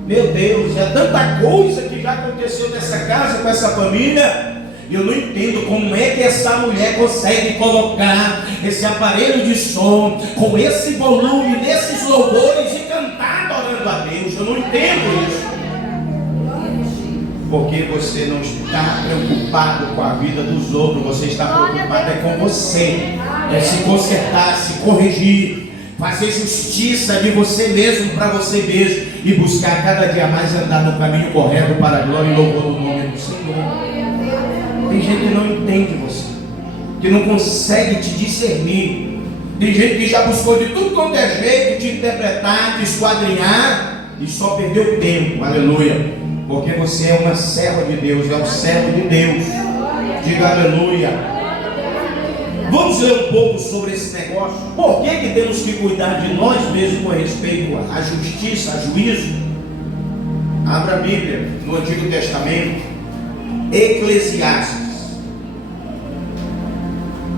Meu Deus, é tanta coisa que já aconteceu nessa casa, com essa família. Eu não entendo como é que essa mulher consegue colocar esse aparelho de som com esse volume, nesses louvores e cantar adorando a Deus. Eu não entendo isso. Porque você não está preocupado com a vida dos outros, você está preocupado com você. É se consertar, se corrigir, fazer justiça de você mesmo para você mesmo e buscar cada dia mais andar no caminho correto para a glória e louvor do nome do Senhor. Tem gente que não entende você, que não consegue te discernir. Tem gente que já buscou de tudo quanto é jeito te interpretar, te esquadrinhar e só perdeu tempo. Aleluia. Porque você é uma serva de Deus, é um servo de Deus. Diga aleluia. Vamos ler um pouco sobre esse negócio. Por que temos que cuidar de nós mesmos com respeito à justiça, a juízo? Abra a Bíblia no Antigo Testamento, Eclesiastes.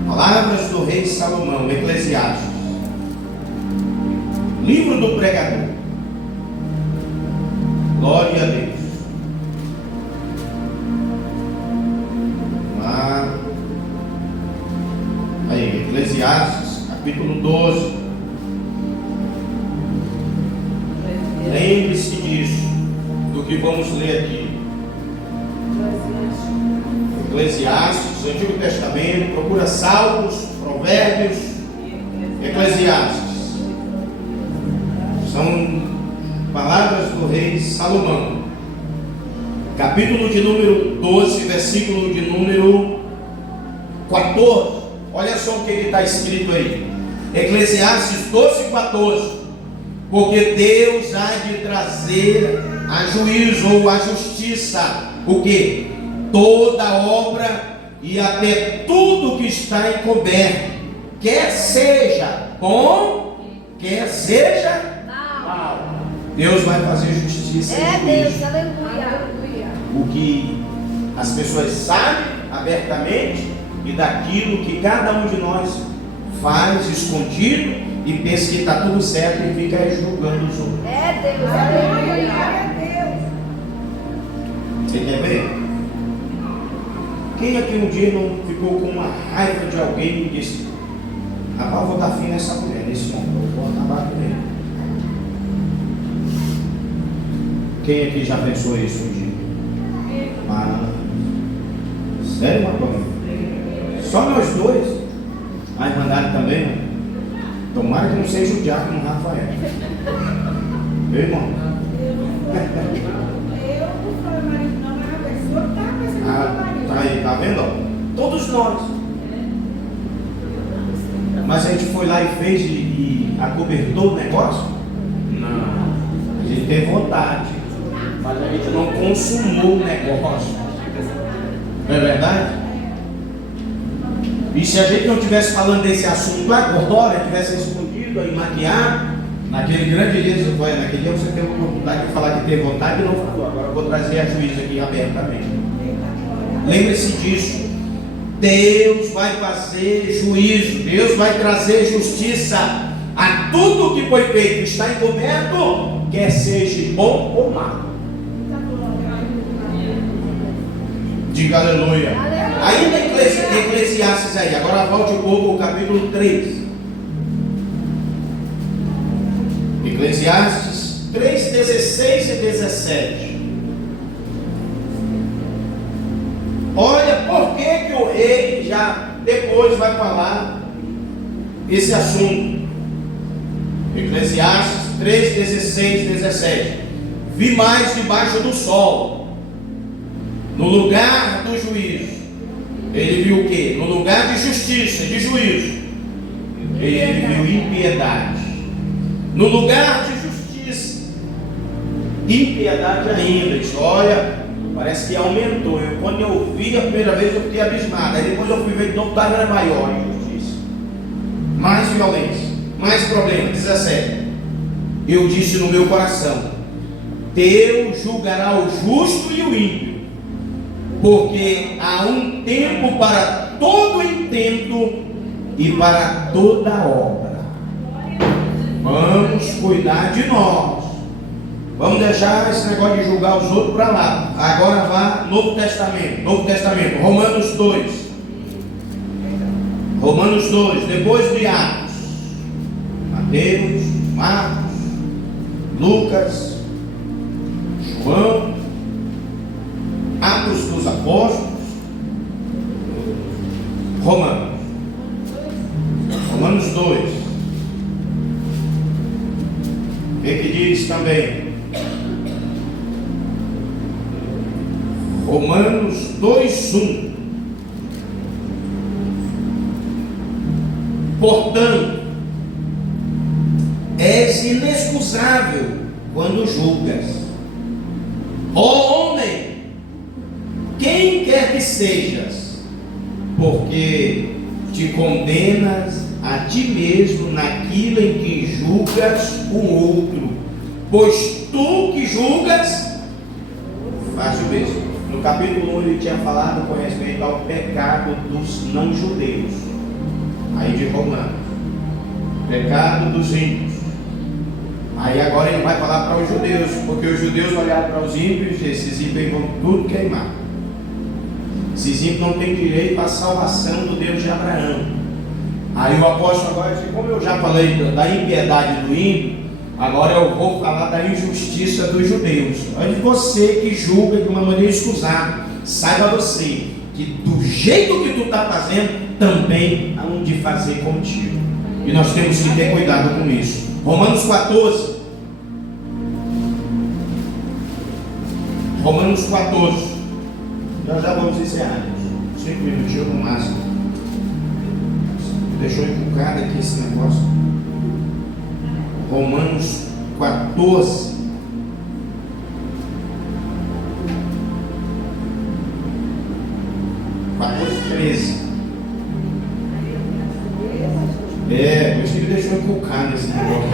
Palavras do rei Salomão, Eclesiastes. Livro do pregador. Glória a Deus. Lá. Aí, Eclesiastes, capítulo 12. Lembre-se disso, do que vamos ler aqui. Eclesiastes, Antigo Testamento, procura Salmos, Provérbios, Eclesiastes. São palavras do rei Salomão. Capítulo de número 12, versículo de número 14. Olha só o que está escrito aí. Eclesiastes 12, 14. Porque Deus há de trazer a juízo ou a justiça. O que? Toda obra e até tudo que está encoberto, quer seja bom, quer seja mal. Deus vai fazer justiça. Deus, aleluia. O que as pessoas sabem abertamente e daquilo que cada um de nós faz escondido e pensa que está tudo certo e fica julgando os outros. Deus, aleluia. Você quer ver? Quem aqui um dia não ficou com uma raiva de alguém e disse: rapaz, eu vou dar fim nessa mulher, nesse homem, eu vou acabar com ele? Quem aqui já pensou isso um dia? Sério, Antônio? Só nós dois? A Irmandade também, né? Tomara que não seja o diácono Rafael. Meu irmão. Tá aí, tá vendo? Todos nós. Mas a gente foi lá e fez e acobertou o negócio? Não. A gente teve vontade, mas a gente não consumou o negócio. Não é verdade? E se a gente não estivesse falando desse assunto agora, tivesse escondido aí, maquiado, naquele grande dia, naquele dia você teve a oportunidade de falar que teve vontade e não falou. Agora eu vou trazer a juízo aqui abertamente. Lembre-se disso. Deus vai fazer juízo, Deus vai trazer justiça a tudo que foi feito, está encoberto, quer seja bom ou mal. Diga aleluia. Ainda Eclesiastes aí, agora volte um pouco ao capítulo 3. Eclesiastes 3, 16 e 17. Olha por que o rei já depois vai falar esse assunto. Eclesiastes 3, 16, 17. Vi mais debaixo do sol, no lugar do juízo. Ele viu o quê? No lugar de justiça, de juízo. Ele viu impiedade. No lugar de justiça, impiedade ainda. Diz, olha, parece que aumentou. Quando eu vi a primeira vez eu fiquei abismado. Aí depois eu fui ver de novo, era maior a injustiça. Mais violência, mais problema. 17. eu disse no meu coração: Deus julgará o justo e o ímpio, porque há um tempo para todo intento e para toda obra. Vamos cuidar de nós. Vamos deixar esse negócio de julgar os outros para lá. Agora vá Novo Testamento. Novo Testamento, Romanos 2. Romanos 2, depois de Atos. Mateus, Marcos, Lucas, João, Atos dos Apóstolos, Romanos 2. O que diz também? Romanos 2:1. Portanto, és inexcusável quando julgas, ó homem, quem quer que sejas, porque te condenas a ti mesmo naquilo em que julgas o outro, pois tu que julgas faz o mesmo. No capítulo 1 ele tinha falado com respeito ao pecado dos não-judeus, aí de Romanos, pecado dos ímpios. Aí agora ele vai falar para os judeus, porque os judeus olharam para os ímpios e esses ímpios vão tudo queimar. Esses ímpios não têm direito à salvação do Deus de Abraão. Aí o apóstolo agora diz: como eu já falei da impiedade do ímpio, agora eu vou falar da injustiça dos judeus. Mas você que julga de uma maneira escusada, saiba você que do jeito que tu está fazendo, também há um de fazer contigo. E nós temos que ter cuidado com isso. Romanos 14. Romanos 14. Nós já vamos encerrar. 5 minutinhos no máximo. Deixou empolgado aqui esse negócio. Romanos 14. Romanos 13. Por isso que me deixou empolgado nesse negócio.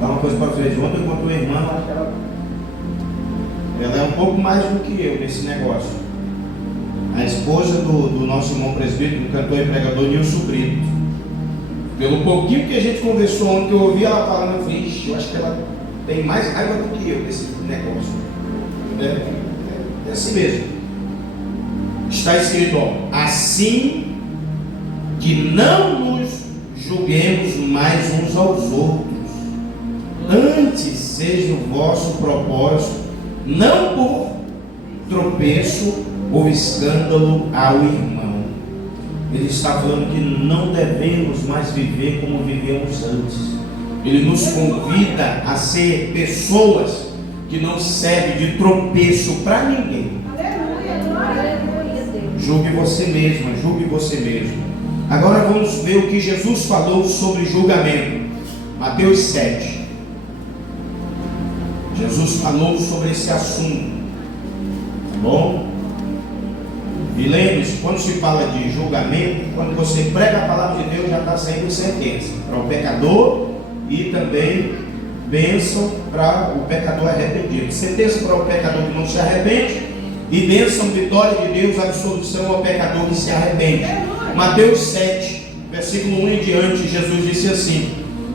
Dá uma coisa para vocês. Ontem eu encontrei uma irmã, acho que ela é um pouco mais do que eu nesse negócio. A esposa do nosso irmão presbítero, cantor e pregador Nilson Brito. Pelo pouquinho que a gente conversou ontem, que eu ouvi ela falando, eu falei: ixi, eu acho que ela tem mais raiva do que eu desse negócio. É assim mesmo. Está escrito, ó, assim que não nos julguemos mais uns aos outros, antes seja o vosso propósito, não por tropeço ou escândalo ao irmão. Ele está falando que não devemos mais viver como vivemos antes. Ele nos convida a ser pessoas que não servem de tropeço para ninguém. Julgue você mesma, julgue você mesmo. Agora vamos ver o que Jesus falou sobre julgamento. Mateus 7. Jesus falou sobre esse assunto. Tá bom? E lembre-se, quando se fala de julgamento, quando você prega a palavra de Deus, já está saindo sentença para o pecador e também bênção para o pecador arrependido. Sentença para o pecador que não se arrepende e bênção, vitória de Deus, absolução ao pecador que se arrepende. Mateus 7, versículo 1 em diante, Jesus disse assim: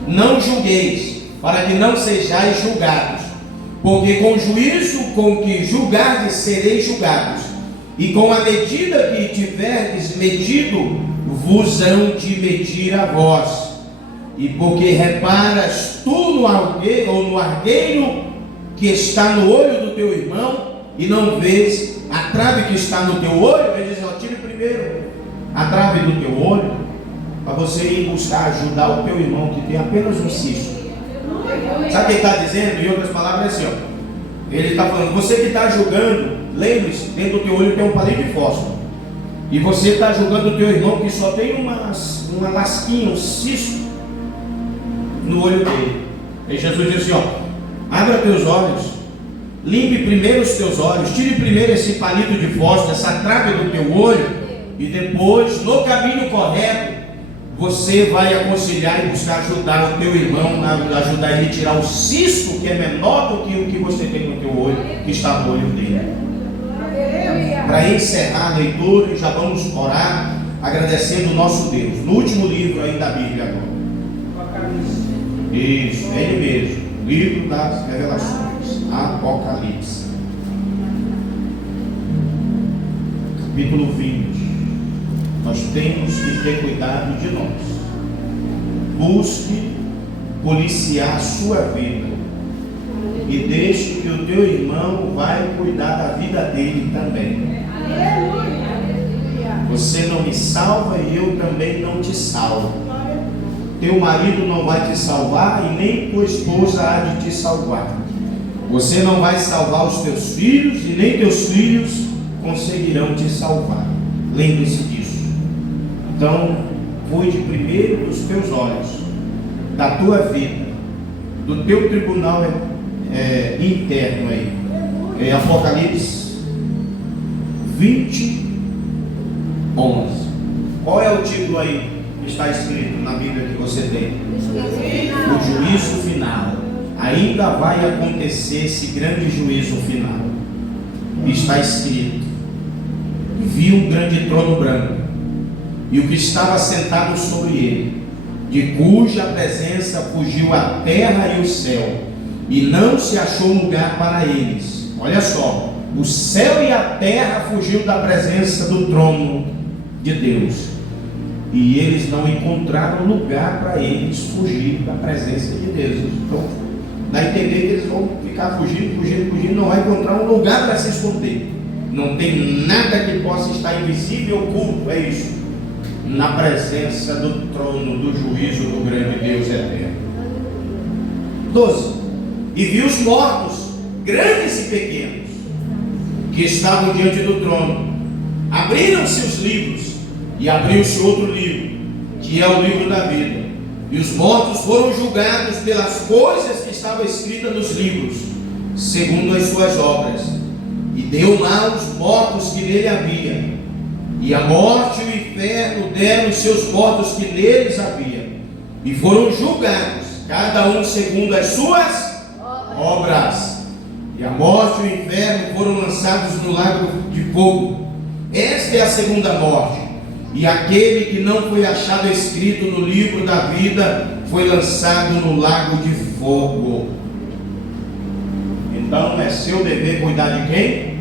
não julgueis, para que não sejais julgados, porque com o juízo com que julgardes sereis julgados, e com a medida que tiverdes medido, vos hão de medir a vós. E porque reparas tu no argueiro que está no olho do teu irmão, e não vês a trave que está no teu olho, ele diz: ó, tire primeiro a trave do teu olho, para você ir buscar ajudar o teu irmão que tem apenas um cisco. Sabe o que ele está dizendo? Em outras palavras, é assim, ó. Ele está falando: você que está julgando, lembre-se, dentro do teu olho tem um palito de fósforo, e você está julgando o teu irmão que só tem uma lasquinha, um cisco no olho dele. E Jesus diz assim, ó: abra teus olhos, limpe primeiro os teus olhos, tire primeiro esse palito de fósforo, essa trave do teu olho, e depois, no caminho correto, você vai aconselhar e buscar ajudar o teu irmão, ajudar ele a tirar o cisto que é menor do que o que você tem no teu olho, que está no olho dele. Para encerrar a leitura, já vamos orar, agradecendo o nosso Deus. No último livro aí da Bíblia agora. Isso, é ele mesmo. Livro das Revelações. Apocalipse. Capítulo 20. Nós temos que ter cuidado de nós. Busque policiar a sua vida. E deixe que o teu irmão vai cuidar da vida dele também. Você não me salva e eu também não te salvo. Teu marido não vai te salvar e nem tua esposa há de te salvar. Você não vai salvar os teus filhos e nem teus filhos conseguirão te salvar. Lembre-se disso. Então, cuide primeiro dos teus olhos, da tua vida, do teu tribunal interno aí. Apocalipse 20, 11. Qual é o título aí que está escrito na Bíblia que você tem? O juízo final. Ainda vai acontecer esse grande juízo final. Está escrito: vi um grande trono branco e o que estava sentado sobre ele, de cuja presença fugiu a terra e o céu, e não se achou lugar para eles. Olha só, o céu e a terra fugiu da presença do trono de Deus, e eles não encontraram lugar para eles fugir da presença de Deus. Então, dá a entender que eles vão ficar fugindo, não vai encontrar um lugar para se esconder. Não tem nada que possa estar invisível e oculto, é isso, na presença do trono do juízo do grande Deus eterno. 12. E vi os mortos, grandes e pequenos, que estavam diante do trono. Abriram-se os livros, e abriu-se outro livro, que é o livro da vida. E os mortos foram julgados pelas coisas que estavam escritas nos livros, segundo as suas obras. E deu mal os mortos que nele havia. E a morte e o inferno deram os seus mortos que neles havia. E foram julgados, cada um segundo as suas obras. E a morte e o inferno foram lançados no lago de fogo. Esta é a segunda morte. E aquele que não foi achado escrito no livro da vida foi lançado no lago de fogo. Então é seu dever cuidar de quem?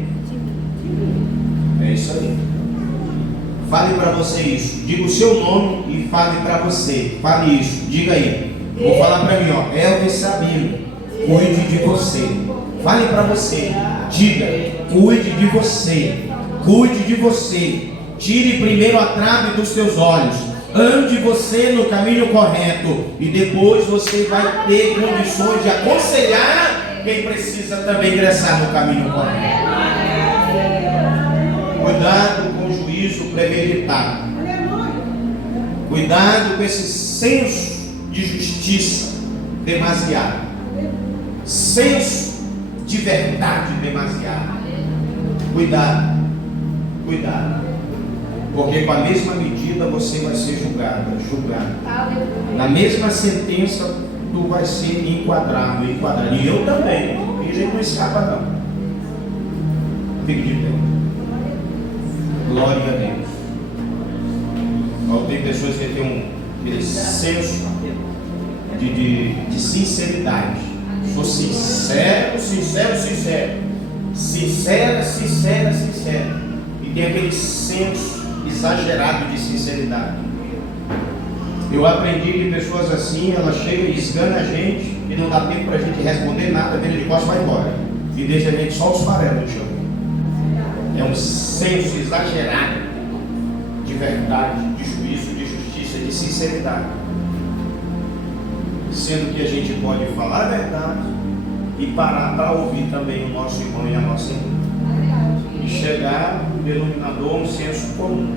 É isso aí. Fale para você isso. Diga o seu nome e fale para você. Fale isso. Diga aí. Vou falar para mim, ó. Elvis Sabino, cuide de você. Fale para você. Diga, cuide de você. Cuide de você. Tire primeiro a trave dos teus olhos. Ande você no caminho correto. E depois você vai ter condições de aconselhar quem precisa também ingressar no caminho correto. Cuidado com o juízo premeditado. Cuidado com esse senso de justiça demasiado. Senso de verdade demasiado. Cuidado. Cuidado. Porque com a mesma medida você vai ser julgado. Na mesma sentença tu vai ser enquadrado. E eu também. E a gente não escapa não. Fique de pé. Glória a Deus. Tem pessoas que têm aquele senso de sinceridade. Sou sincero. E tem aquele senso exagerado de sinceridade. Eu aprendi que pessoas assim, elas chegam e esganam a gente e não dá tempo para a gente responder nada, vira de costas e vai embora. E deixa a gente só os farelos no chão. É um senso exagerado de verdade, de juízo, de justiça, de sinceridade. Sendo que a gente pode falar a verdade e parar para ouvir também o nosso irmão e a nossa irmã. E chegar no denominador a um senso comum.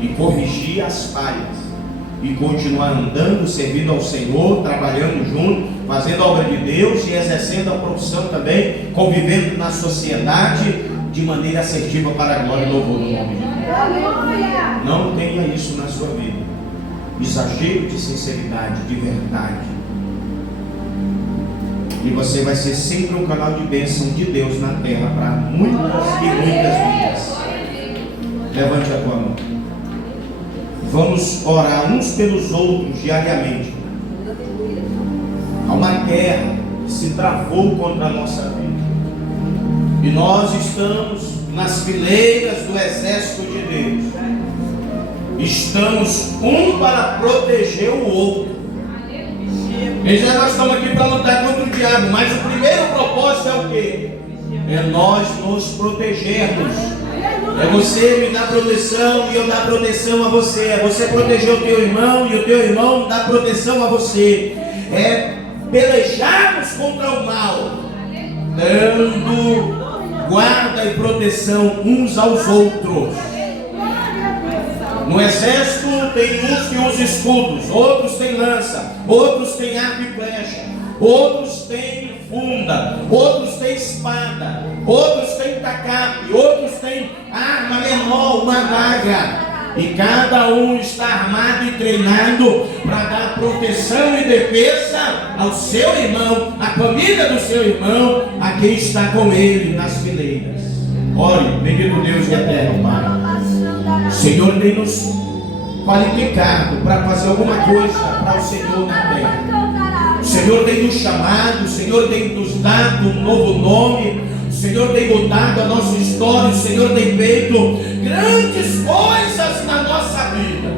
E corrigir as falhas. E continuar andando, servindo ao Senhor, trabalhando junto, fazendo a obra de Deus e exercendo a profissão também, convivendo na sociedade de maneira assertiva para a glória e louvor do nome de Deus. Não tenha isso na sua vida. exagero de sinceridade, de verdade. E você vai ser sempre um canal de bênção de Deus na terra para muitas e muitas vidas. Levante a tua mão. Vamos orar uns pelos outros diariamente. Há uma guerra que se travou contra a nossa vida. E nós estamos nas fileiras do exército de Deus. Estamos um para proteger o outro. Nós estamos aqui para lutar contra o diabo, mas o primeiro propósito é o quê? É nós nos protegermos. É você me dar proteção e eu dar proteção a você. É você proteger o teu irmão e o teu irmão dar proteção a você. É pelejarmos contra o mal, dando guarda e proteção uns aos outros. No exército tem uns que usam escudos, outros têm lança, outros têm arco e flecha, outros têm funda, outros têm espada, outros têm tacape, outros têm arma menor, uma adaga. E cada um está armado e treinado para dar proteção e defesa ao seu irmão, à família do seu irmão, a quem está com ele nas fileiras. Ore, bendito Deus e eterno Pai. O Senhor tem nos qualificado para fazer alguma coisa para o Senhor na terra. O Senhor tem nos chamado, o Senhor tem nos dado um novo nome, o Senhor tem mudado a nossa história, o Senhor tem feito grandes coisas na nossa vida.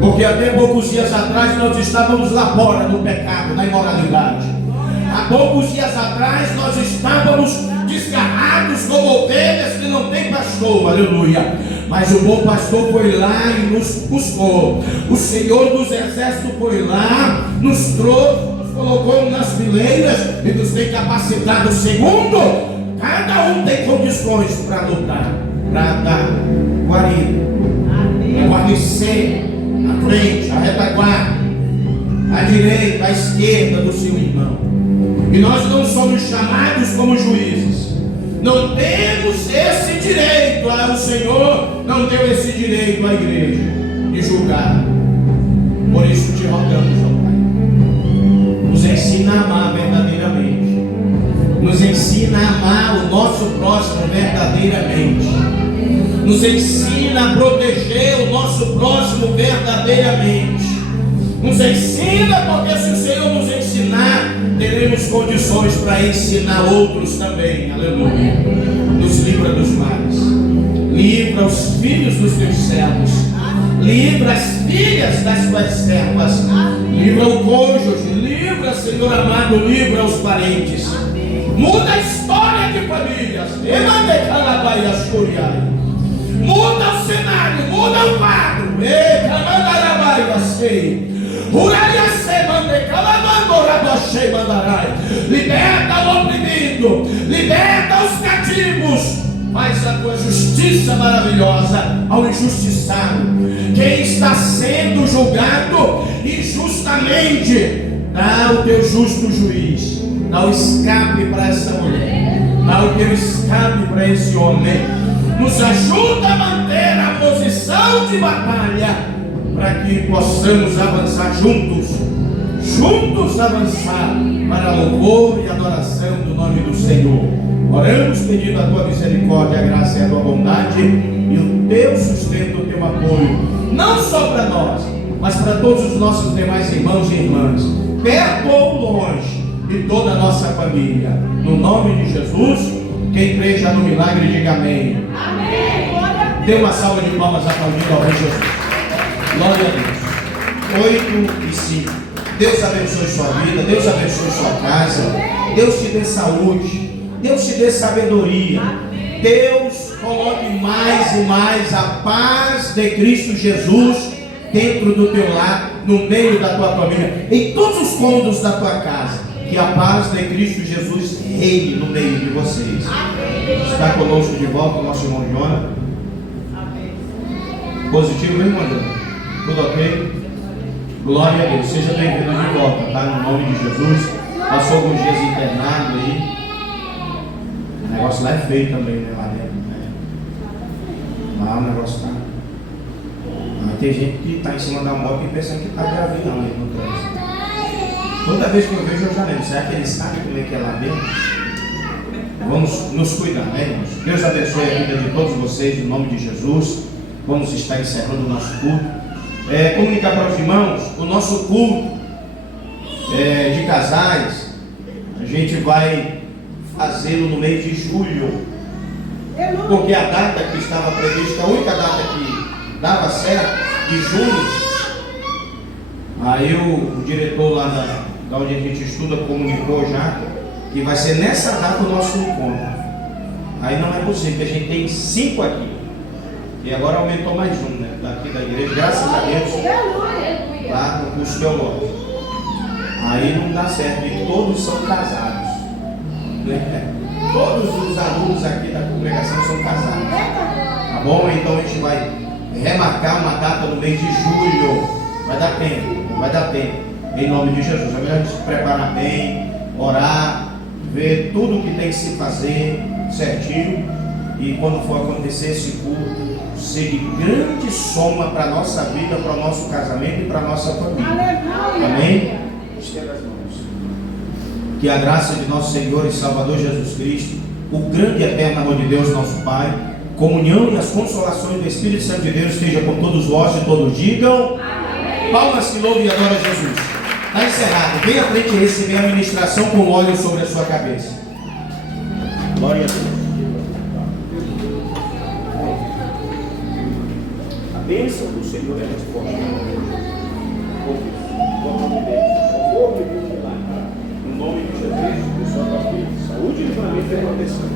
Porque até poucos dias atrás nós estávamos lá fora no pecado, na imoralidade. Há poucos dias atrás nós estávamos desgarrados como ovelhas que não tem pastor, aleluia. Mas o bom pastor foi lá e nos buscou. O Senhor dos exércitos foi lá, nos trouxe, nos colocou nas fileiras e nos tem capacitado. Segundo, cada um tem condições para lutar, para dar guarida, guarnecer a frente, a retaguarda, a direita, a esquerda do seu irmão. E nós não somos chamados como juízes. Não temos esse direito. O Senhor não deu esse direito à igreja de julgar. Por isso te rogamos, ó Pai, nos ensina a amar verdadeiramente. Nos ensina a amar o nosso próximo verdadeiramente. Nos ensina a proteger o nosso próximo verdadeiramente. Nos ensina, porque se o Senhor nos ensinar, teremos condições para ensinar outros também. Aleluia. Nos livra dos males. Livra os filhos dos teus servos. Livra as filhas das tuas servas. Livra o cônjuge. Livra, Senhor amado, livra os parentes. Muda a história de famílias. Muda o cenário, muda o quadro. Liberta o oprimido, liberta os cativos, faz a tua justiça maravilhosa ao injustiçado. Quem está sendo julgado injustamente, dá o teu justo juiz, dá o escape para essa mulher, dá o teu escape para esse homem. Nos ajuda a manter a posição de batalha, para que possamos avançar juntos avançar para louvor e adoração do nome do Senhor. Oramos pedindo a tua misericórdia, a graça e a tua bondade e o teu sustento, o teu apoio, não só para nós, mas para todos os nossos demais irmãos e irmãs, perto ou longe, e toda a nossa família. No nome de Jesus, quem crê já no milagre, diga amém. Amém. Dê uma salva de palmas à família ao Rei Jesus. Glória a Deus. 8:05. Deus abençoe sua vida, Deus abençoe sua casa, Deus te dê saúde, Deus te dê sabedoria, Deus coloque mais e mais a paz de Cristo Jesus dentro do teu lar, no meio da tua família, em todos os cômodos da tua casa, que a paz de Cristo Jesus reine no meio de vocês. Está conosco de volta o nosso irmão Jona. Positivo, meu irmão Jona? Tudo ok? Glória a Deus, seja bem-vindo de volta, tá? No nome de Jesus. Passou alguns dias internado aí. O negócio lá é feio também, né? Lá dentro, né? Lá o negócio tá. Aí tem gente que está em cima da moto e pensando que está de avião aí no trânsito. Toda vez que eu vejo, eu já lembro. Será que ele sabe como é que é lá dentro? Vamos nos cuidar, né, irmãos? Deus abençoe a vida de todos vocês, em nome de Jesus. Vamos estar encerrando o nosso culto. Comunicar para os irmãos, o nosso culto de casais, a gente vai fazê-lo no mês de julho. Porque a data que estava prevista, a única data que dava certo, de junho, aí o diretor lá da onde a gente estuda comunicou já que vai ser nessa data o nosso encontro. Aí não é possível, porque a gente tem 5 aqui. E agora aumentou mais um, né? Daqui da igreja, graças a Deus, lá no curso teológico. Aí não dá certo, e todos são casados. Todos os alunos aqui da congregação são casados. Tá bom? Então a gente vai remarcar uma data no mês de julho. Vai dar tempo. Em nome de Jesus. É melhor a gente se preparar bem, orar, ver tudo o que tem que se fazer certinho. E quando for acontecer esse culto, ser de grande soma para a nossa vida, para o nosso casamento e para a nossa família. Aleluia. Amém? Estenda as mãos. Que a graça de nosso Senhor e Salvador Jesus Cristo, o grande e eterno amor de Deus, nosso Pai, comunhão e as consolações do Espírito Santo de Deus esteja com todos vós e todos digam amém. Palmas que louvem e adorem a Jesus. Está encerrado. Venha à frente e receber a ministração com óleo sobre a sua cabeça. Glória a Deus. A bênção do Senhor é resposta. No nome de Jesus, pessoal, saúde, livramento e proteção.